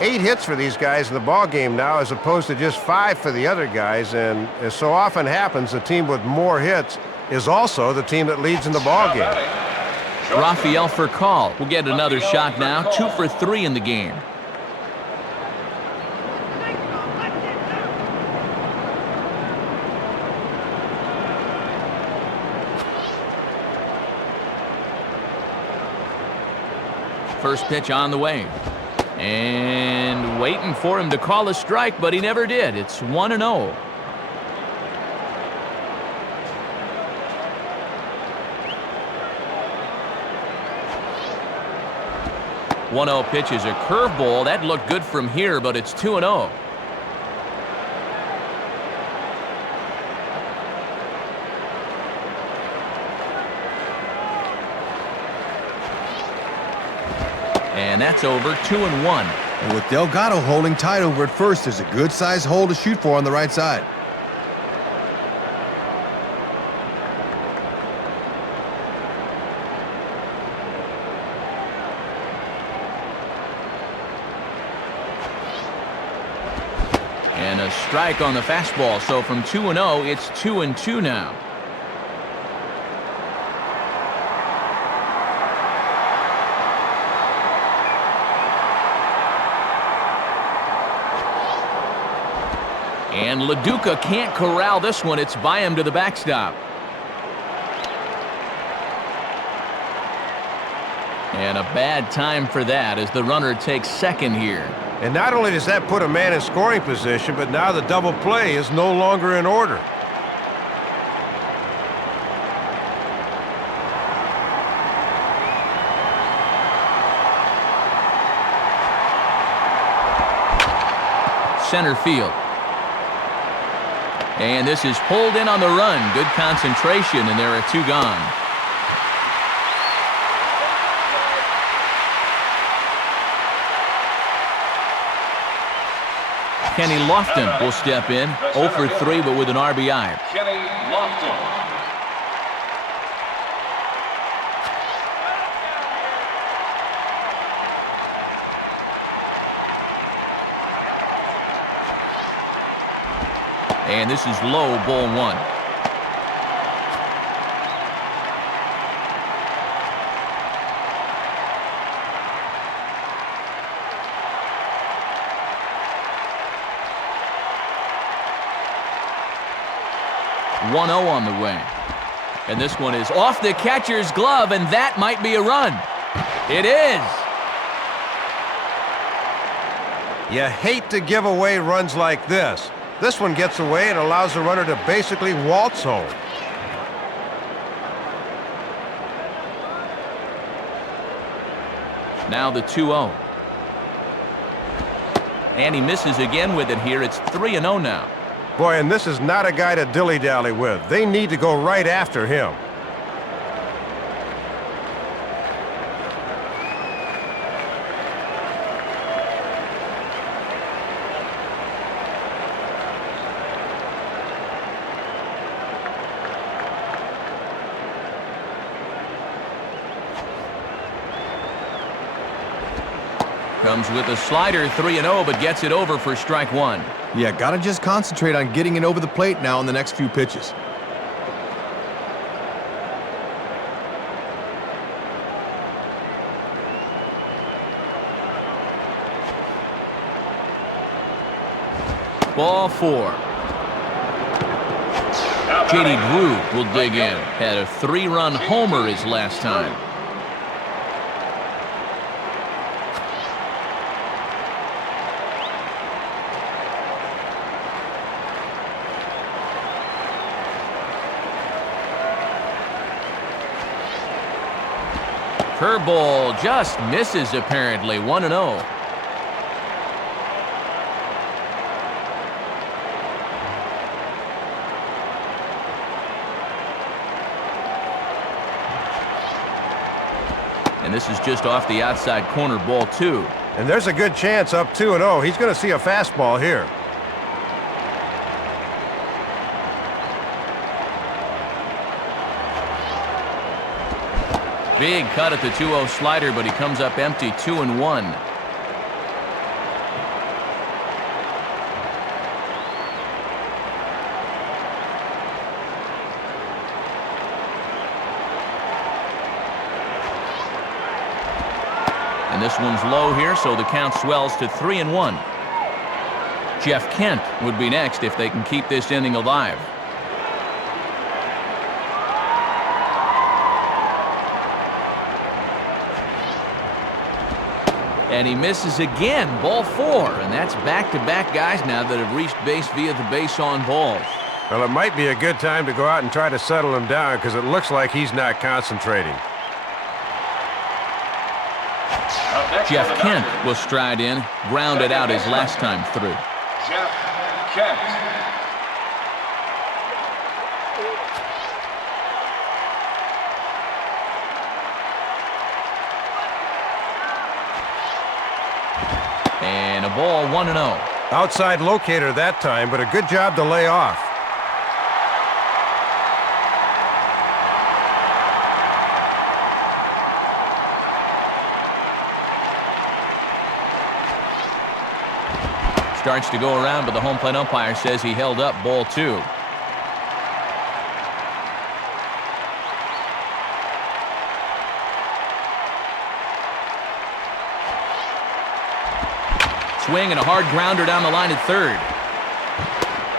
8 hits for these guys in the ball game now, as opposed to just 5 for the other guys. And as so often happens, the team with more hits is also the team that leads in the ball game. Rafael Furcal will get another shot now, 2 for 3 in the game. First pitch on the way. And waiting for him to call a strike, but he never did. It's 1-0. One-0 pitch is a curveball. That looked good from here, but it's 2-0. And that's over 2-1. And with Delgado holding tight over at first, there's a good-sized hole to shoot for on the right side. And a strike on the fastball. So from 2-0, it's 2-2 now. And LaDuca can't corral this one. It's by him to the backstop. And a bad time for that as the runner takes second here. And not only does that put a man in scoring position, but now the double play is no longer in order. Center field. And this is pulled in on the run. Good concentration, and there are 2 gone. Kenny Lofton will step in. 0 for 3, but with an RBI. Kenny Lofton. And this is low, ball 1. One 0 on the way. And this one is off the catcher's glove, and that might be a run. It is. You hate to give away runs like this. This one gets away and allows the runner to basically waltz home. Now the 2-0. And he misses again with it here. It's 3-0 now. Boy, and this is not a guy to dilly-dally with. They need to go right after him. Comes with a slider, 3-0, but gets it over for strike 1. Yeah, gotta just concentrate on getting it over the plate now in the next few pitches. Ball 4. J.D. Drew will dig in. Had a 3-run homer his last time. Curveball just misses apparently. 1-0. And this is just off the outside corner, ball 2. And there's a good chance up 2-0. He's going to see a fastball here. Big cut at the 2-0 slider, but he comes up empty, 2-1. And this one's low here, so the count swells to 3-1. Jeff Kent would be next if they can keep this inning alive. And he misses again, ball 4, and that's back-to-back guys now that have reached base via the base on balls. Well, it might be a good time to go out and try to settle him down because it looks like he's not concentrating. Jeff Kent will stride in, grounded out his last time through. Jeff Kent. And a ball 1-0. Outside locator that time, but a good job to lay off. Starts to go around, but the home plate umpire says he held up ball 2. Swing and a hard grounder down the line at third.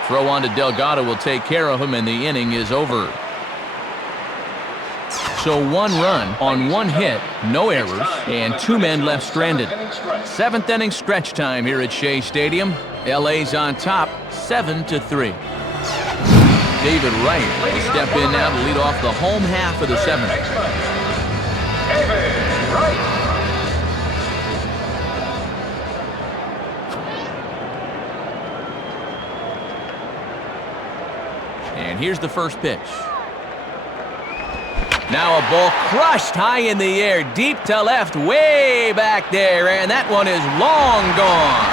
Throw on to Delgado will take care of him, and the inning is over. So 1 run on 1 hit, no errors, and 2 men left stranded. 7th inning stretch time here at Shea Stadium. LA's on top, 7-3. David Wright will step in now to lead off the home half of the 7th. David Wright. And here's the first pitch. Now a ball crushed high in the air, deep to left, way back there, and that one is long gone.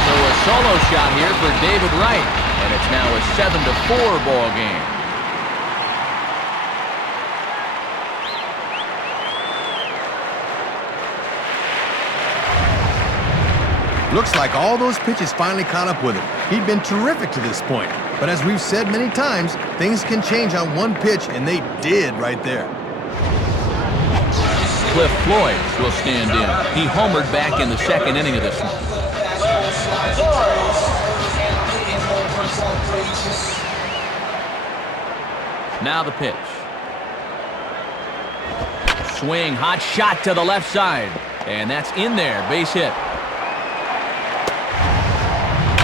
So a solo shot here for David Wright, and it's now a 7-4 ball game. Looks like all those pitches finally caught up with him. He'd been terrific to this point. But as we've said many times, things can change on 1 pitch, and they did right there. Cliff Floyd will stand in. He homered back in the 2nd inning of this one. Now the pitch. Swing, hot shot to the left side. And that's in there, base hit.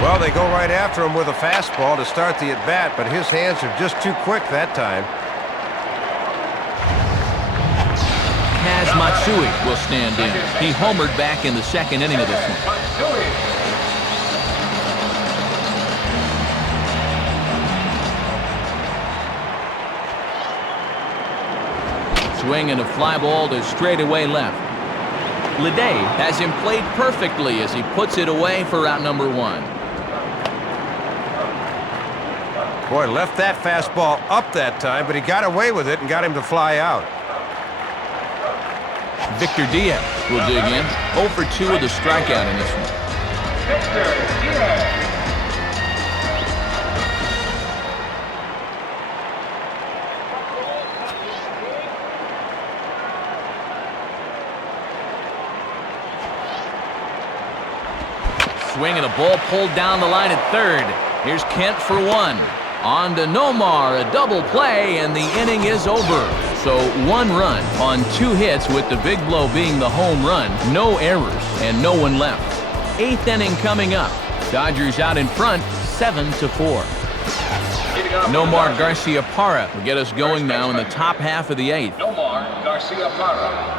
Well, they go right after him with a fastball to start the at-bat, but his hands are just too quick that time. Kaz Matsui will stand in. He homered back in the 2nd inning of this one. Swing and a fly ball to straightaway left. Leday has him played perfectly as he puts it away for out number 1. Boy, left that fastball up that time, but he got away with it and got him to fly out. Victor Diaz will dig in. 0 for 2 with a strikeout in this one. Victor Diaz. Swing and a ball pulled down the line at third. Here's Kent for 1. On to Nomar, a double play, and the inning is over. So 1 run on 2 hits, with the big blow being the home run. No errors and no one left. 8th inning coming up. Dodgers out in front, 7-4. Nomar Garciaparra will get us going now in the top half of the 8th. Nomar Garciaparra.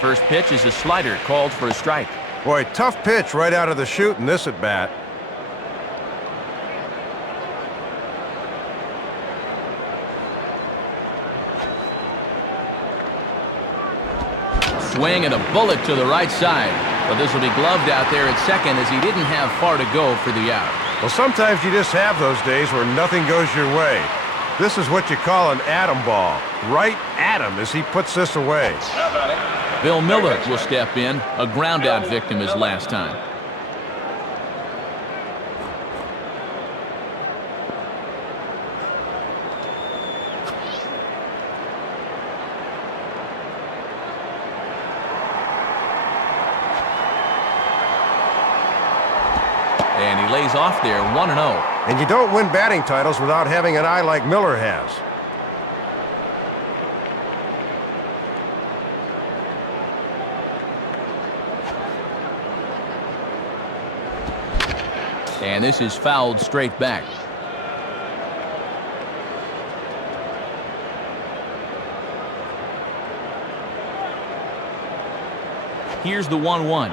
First pitch is a slider called for a strike. Boy, tough pitch right out of the chute in this at-bat. Swing and a bullet to the right side. But this will be gloved out there at second as he didn't have far to go for the out. Well, sometimes you just have those days where nothing goes your way. This is what you call an atom ball. Right at him as he puts this away. Bill Miller will step in, a ground-out victim his last time. And he lays off there, 1-0. And you don't win batting titles without having an eye like Miller has. And this is fouled straight back. Here's the 1-1.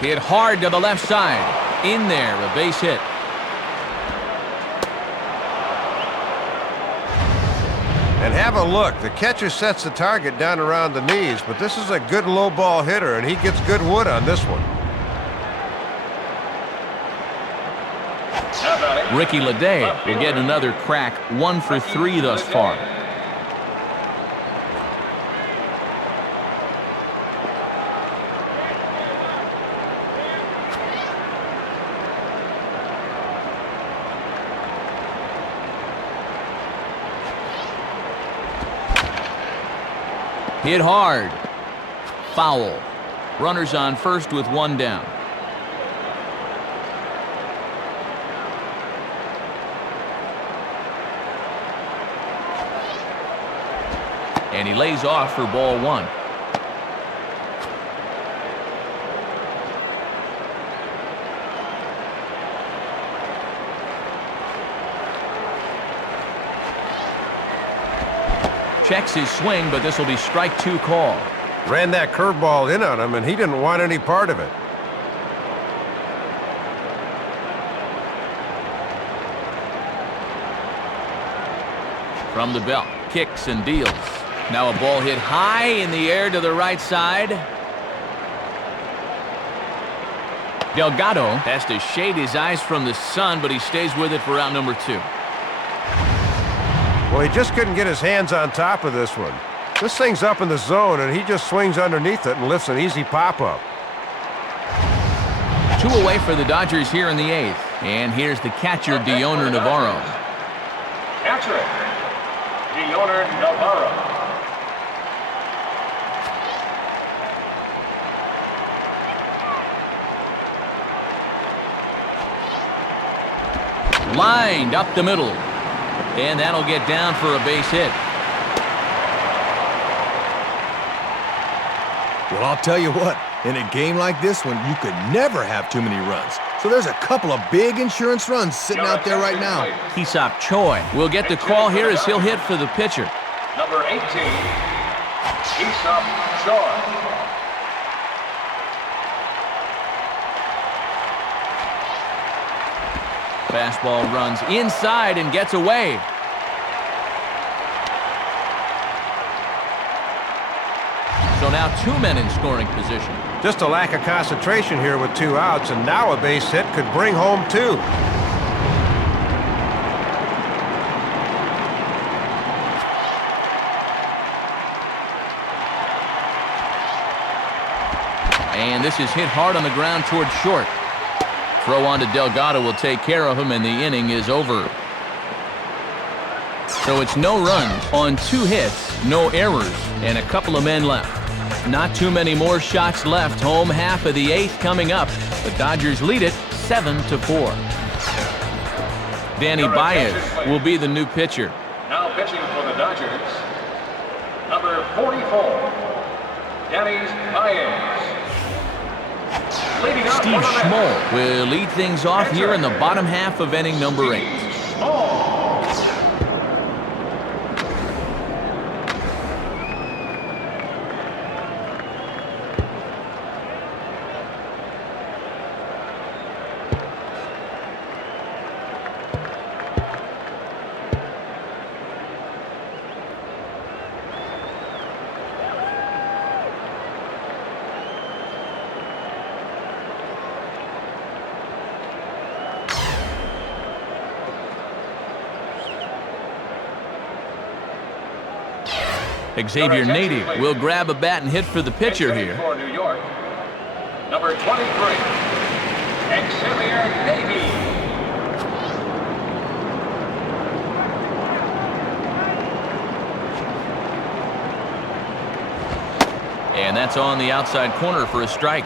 Hit hard to the left side. In there, a base hit. And have a look. The catcher sets the target down around the knees, but this is a good low ball hitter, and he gets good wood on this one. Ricky Leday will get another crack, 1 for 3 thus far. Hit hard. Foul. Runners on first with 1 down. And he lays off for ball 1. Checks his swing, but this will be strike 2 call. Ran that curveball in on him, and he didn't want any part of it. From the belt, kicks and deals. Now a ball hit high in the air to the right side. Delgado has to shade his eyes from the sun, but he stays with it for out number 2. Well, he just couldn't get his hands on top of this one. This thing's up in the zone, and he just swings underneath it and lifts an easy pop-up. 2 away for the Dodgers here in the 8th. And here's the catcher, Dioner Navarro. Catcher, Dioner Navarro. Lined up the middle. And that'll get down for a base hit. Well, I'll tell you what, in a game like this one, you could never have too many runs. So there's a couple of big insurance runs sitting out there right now. Keesop Choi will get the call here as he'll hit for the pitcher. Number 18, Keesop Choi. Fastball runs inside and gets away. So now 2 men in scoring position. Just a lack of concentration here with 2 outs, and now a base hit could bring home 2. And this is hit hard on the ground towards short. Throw on to Delgado will take care of him, and the inning is over. So it's no runs on 2 hits, no errors, and a couple of men left. Not too many more shots left. Home half of the 8th coming up. The Dodgers lead it 7-4. Danny Baez will be the new pitcher. Now pitching for the Dodgers, number 44, Danny Baez. Leading off Steve for the Schmoll will lead things off here in the bottom half of inning number 8. Schmoll. Xavier Native will grab a bat and hit for the pitcher here. For New York, number 23, Xavier Native. And that's on the outside corner for a strike.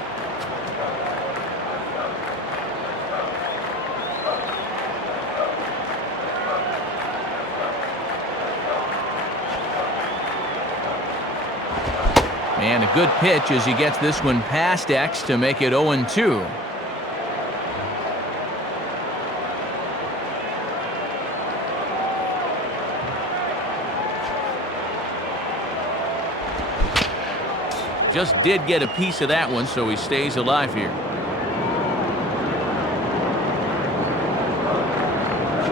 And a good pitch as he gets this one past X to make it 0-2. Just did get a piece of that one, so he stays alive here.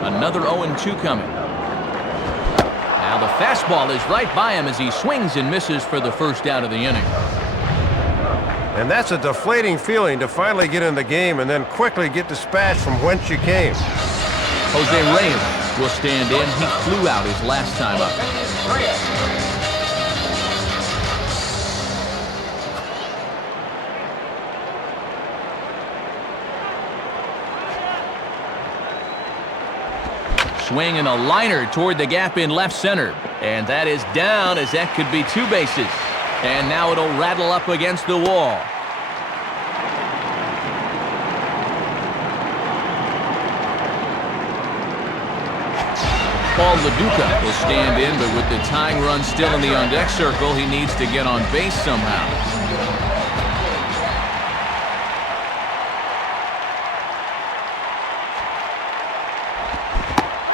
Another 0-2 coming. Now the fastball is right by him as he swings and misses for the first out of the inning. And that's a deflating feeling to finally get in the game and then quickly get dispatched from whence you came. Jose Reyes will stand in. He flew out his last time up. Swing and a liner toward the gap in left center. And that is down, as that could be 2 bases. And now it'll rattle up against the wall. Paul LaDuca will stand in, but with the tying run still in the on-deck circle, he needs to get on base somehow.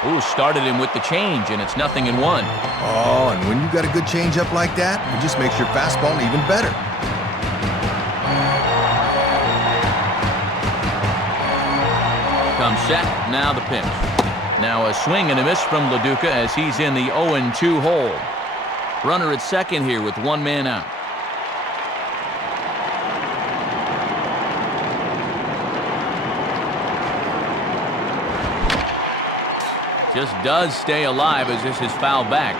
Ooh, started him with the change, and it's 0-1. Oh, and when you got a good changeup like that, it just makes your fastball even better. Comes set, now the pitch. Now a swing and a miss from LaDuca as he's in the 0-2 hole. Runner at second here with 1 man out. Just does stay alive as this is fouled back.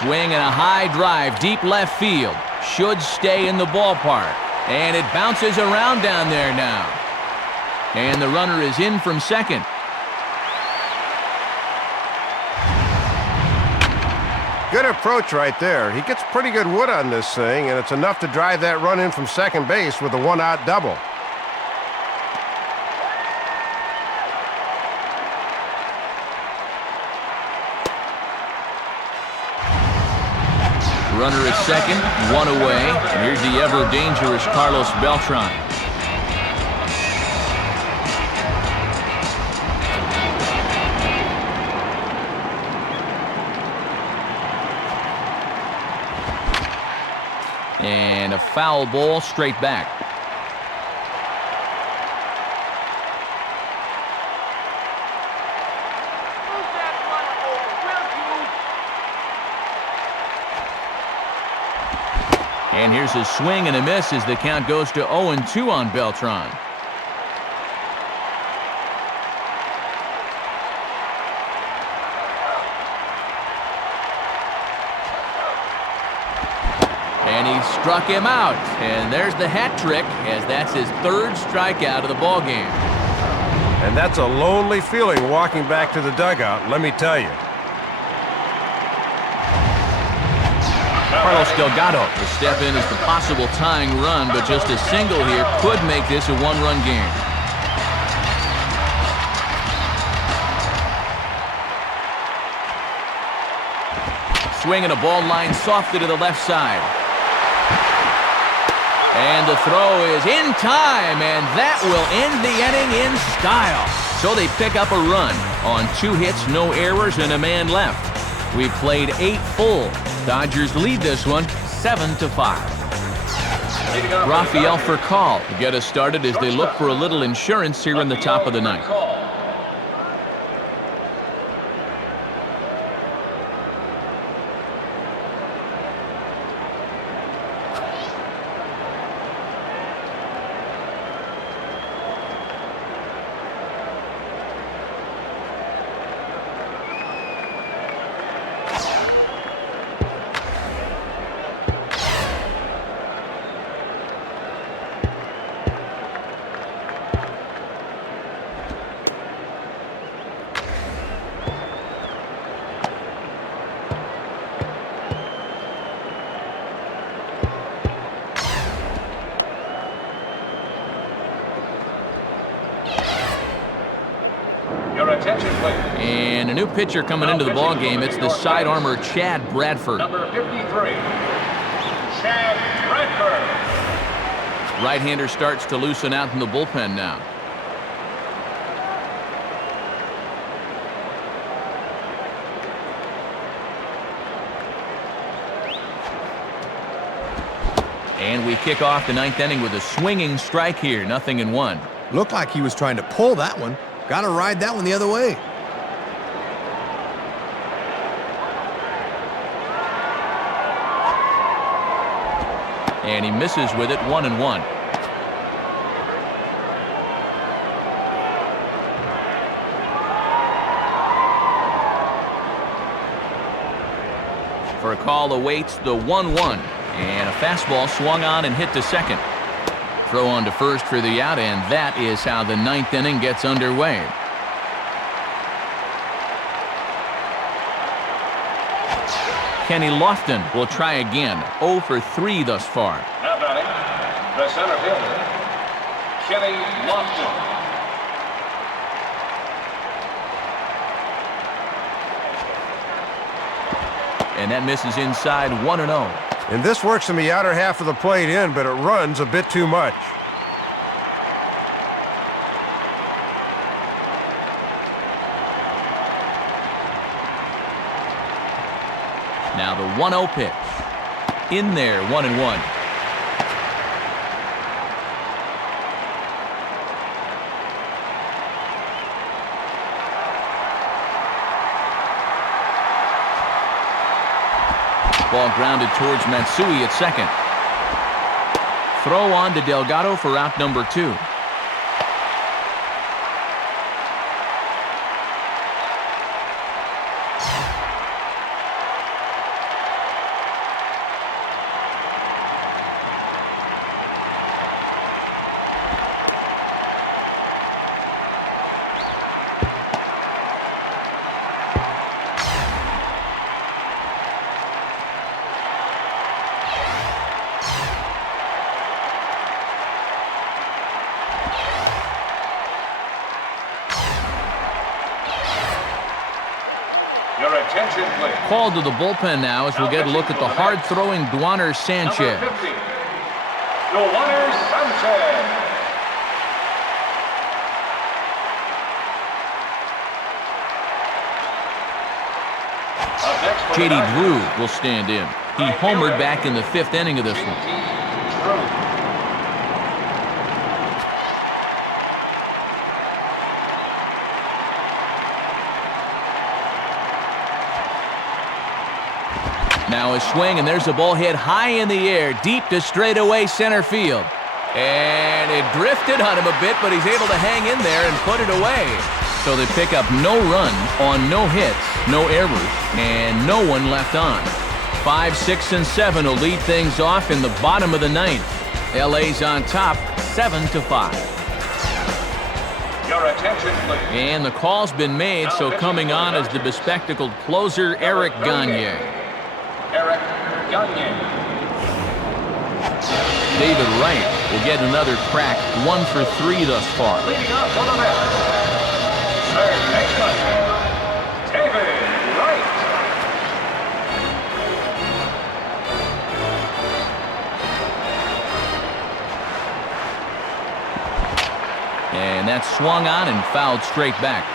Swing and a high drive, deep left field. Should stay in the ballpark. And it bounces around down there now. And the runner is in from second. Good approach right there. He gets pretty good wood on this thing, and it's enough to drive that run in from second base with a 1-out double. Runner at second, 1 away. And here's the ever-dangerous Carlos Beltran. And a foul ball straight back. And here's a swing and a miss as the count goes to 0-2 on Beltran. And he struck him out. And there's the hat trick, as that's his 3rd strikeout of the ballgame. And that's a lonely feeling walking back to the dugout, let me tell you. Carlos Delgado will step in as the possible tying run, but just a single here could make this a 1-run game. Swinging a ball line softly to the left side. And the throw is in time, and that will end the inning in style. So they pick up a run on 2 hits, no errors, and a man left. We've played 8 full. Dodgers lead this one 7-5. Rafael Furcal to get us started as they look for a little insurance here in the top of the ninth. And a new pitcher coming into the ball game. It's the side armor Chad Bradford. Number 53, Chad Bradford. Right-hander starts to loosen out in the bullpen now. And we kick off the ninth inning with a swinging strike here, 0-1. Looked like he was trying to pull that one. Got to ride that one the other way. And he misses with it, 1-1. For a call awaits the 1-1. And a fastball swung on and hit to second. Throw on to first for the out, and that is how the ninth inning gets underway. Kenny Lofton will try again. 0 for 3 thus far. Now batting, the center fielder, Kenny Lofton. And that misses inside, 1-0. And this works in the outer half of the plate in, but it runs a bit too much. Now the 1-0 pitch. In there, 1-1. Ball grounded towards Matsui at second. Throw on to Delgado for out number 2. Your attention, please. Called to the bullpen now as we'll get a look at the hard-throwing Duaner Sanchez. Number 50, Duaner Sanchez. Up next for the J.D. Dodgers, Drew will stand in. He homered back in the 5th inning of this one. Drew. Now a swing, and there's a ball hit high in the air, deep to straightaway center field. And it drifted on him a bit, but he's able to hang in there and put it away. So they pick up no runs on no hits, no errors, and no one left on. 5, 6, and 7 will lead things off in the bottom of the ninth. LA's on top, 7-5. Your attention, please. And the call's been made, so coming on is the bespectacled closer, Eric Gagne. Eric Gagne. David Wright will get another crack, 1 for 3 thus far. Leading off for the Mets, third baseman, David Wright. And that's swung on and fouled straight back.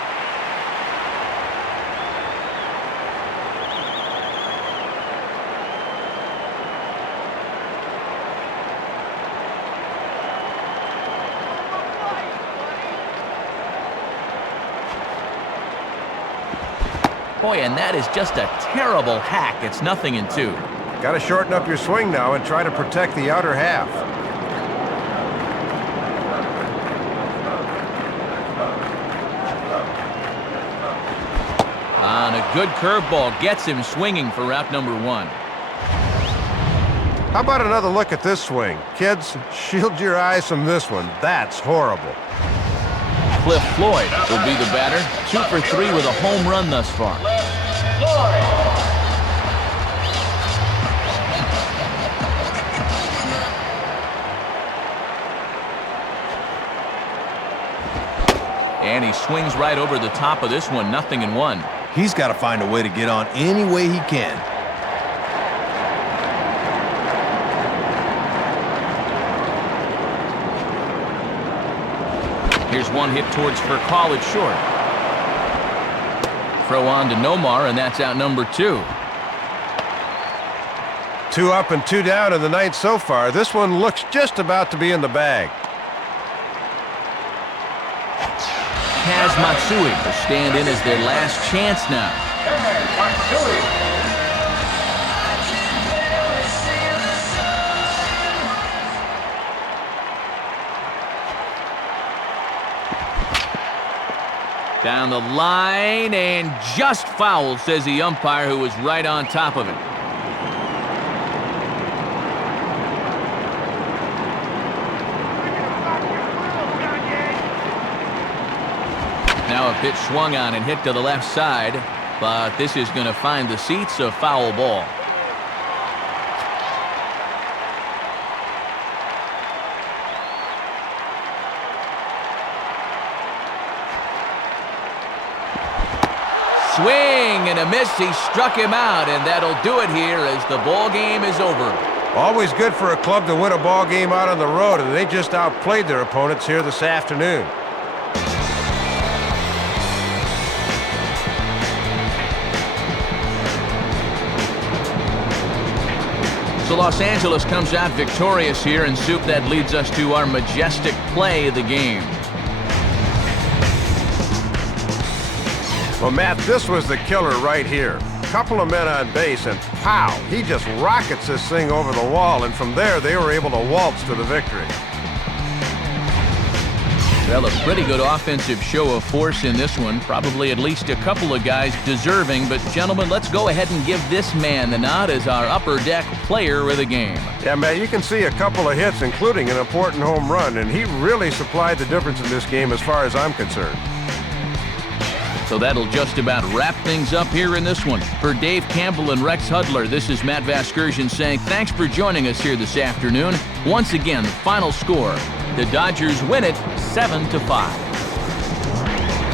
Boy, and that is just a terrible hack. It's 0-2. Got to shorten up your swing now and try to protect the outer half. On a good curveball, gets him swinging for out number 1. How about another look at this swing? Kids, shield your eyes from this one. That's horrible. Cliff Floyd will be the batter. 2 for 3 with a home run thus far. And he swings right over the top of this one, 0-1. He's got to find a way to get on any way he can. Here's one hit towards Furcal at short. Throw on to Nomar, and that's out number 2. 2 up and 2 down in the ninth so far. This one looks just about to be in the bag. Kaz Matsui will stand in as their last chance now. Kaz Matsui. Down the line and just foul, says the umpire, who was right on top of it. Now a pitch swung on and hit to the left side, but this is going to find the seats, a foul ball. Swing and a miss. He struck him out, and that'll do it here as the ball game is over. Always good for a club to win a ball game out on the road, and they just outplayed their opponents here this afternoon. So Los Angeles comes out victorious here, and Soup, that leads us to our majestic play of the game. Well, Matt, this was the killer right here. Couple of men on base, and pow, he just rockets this thing over the wall, and from there they were able to waltz to the victory. Well, a pretty good offensive show of force in this one. Probably at least a couple of guys deserving. But, gentlemen, let's go ahead and give this man the nod as our upper deck player of the game. Yeah, Matt, you can see a couple of hits, including an important home run, and he really supplied the difference in this game as far as I'm concerned. So that'll just about wrap things up here in this one. For Dave Campbell and Rex Hudler, this is Matt Vasgersian saying thanks for joining us here this afternoon. Once again, the final score, the Dodgers win it 7-5.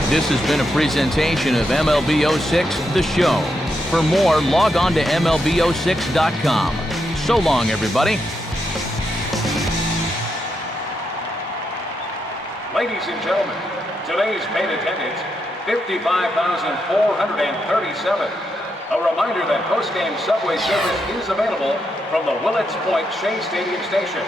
This has been a presentation of MLB 06, the show. For more, log on to MLB06.com. So long, everybody. Ladies and gentlemen, today's paid attendance, 55,437. A reminder that post-game subway service is available from the Willets Point Shea Stadium station.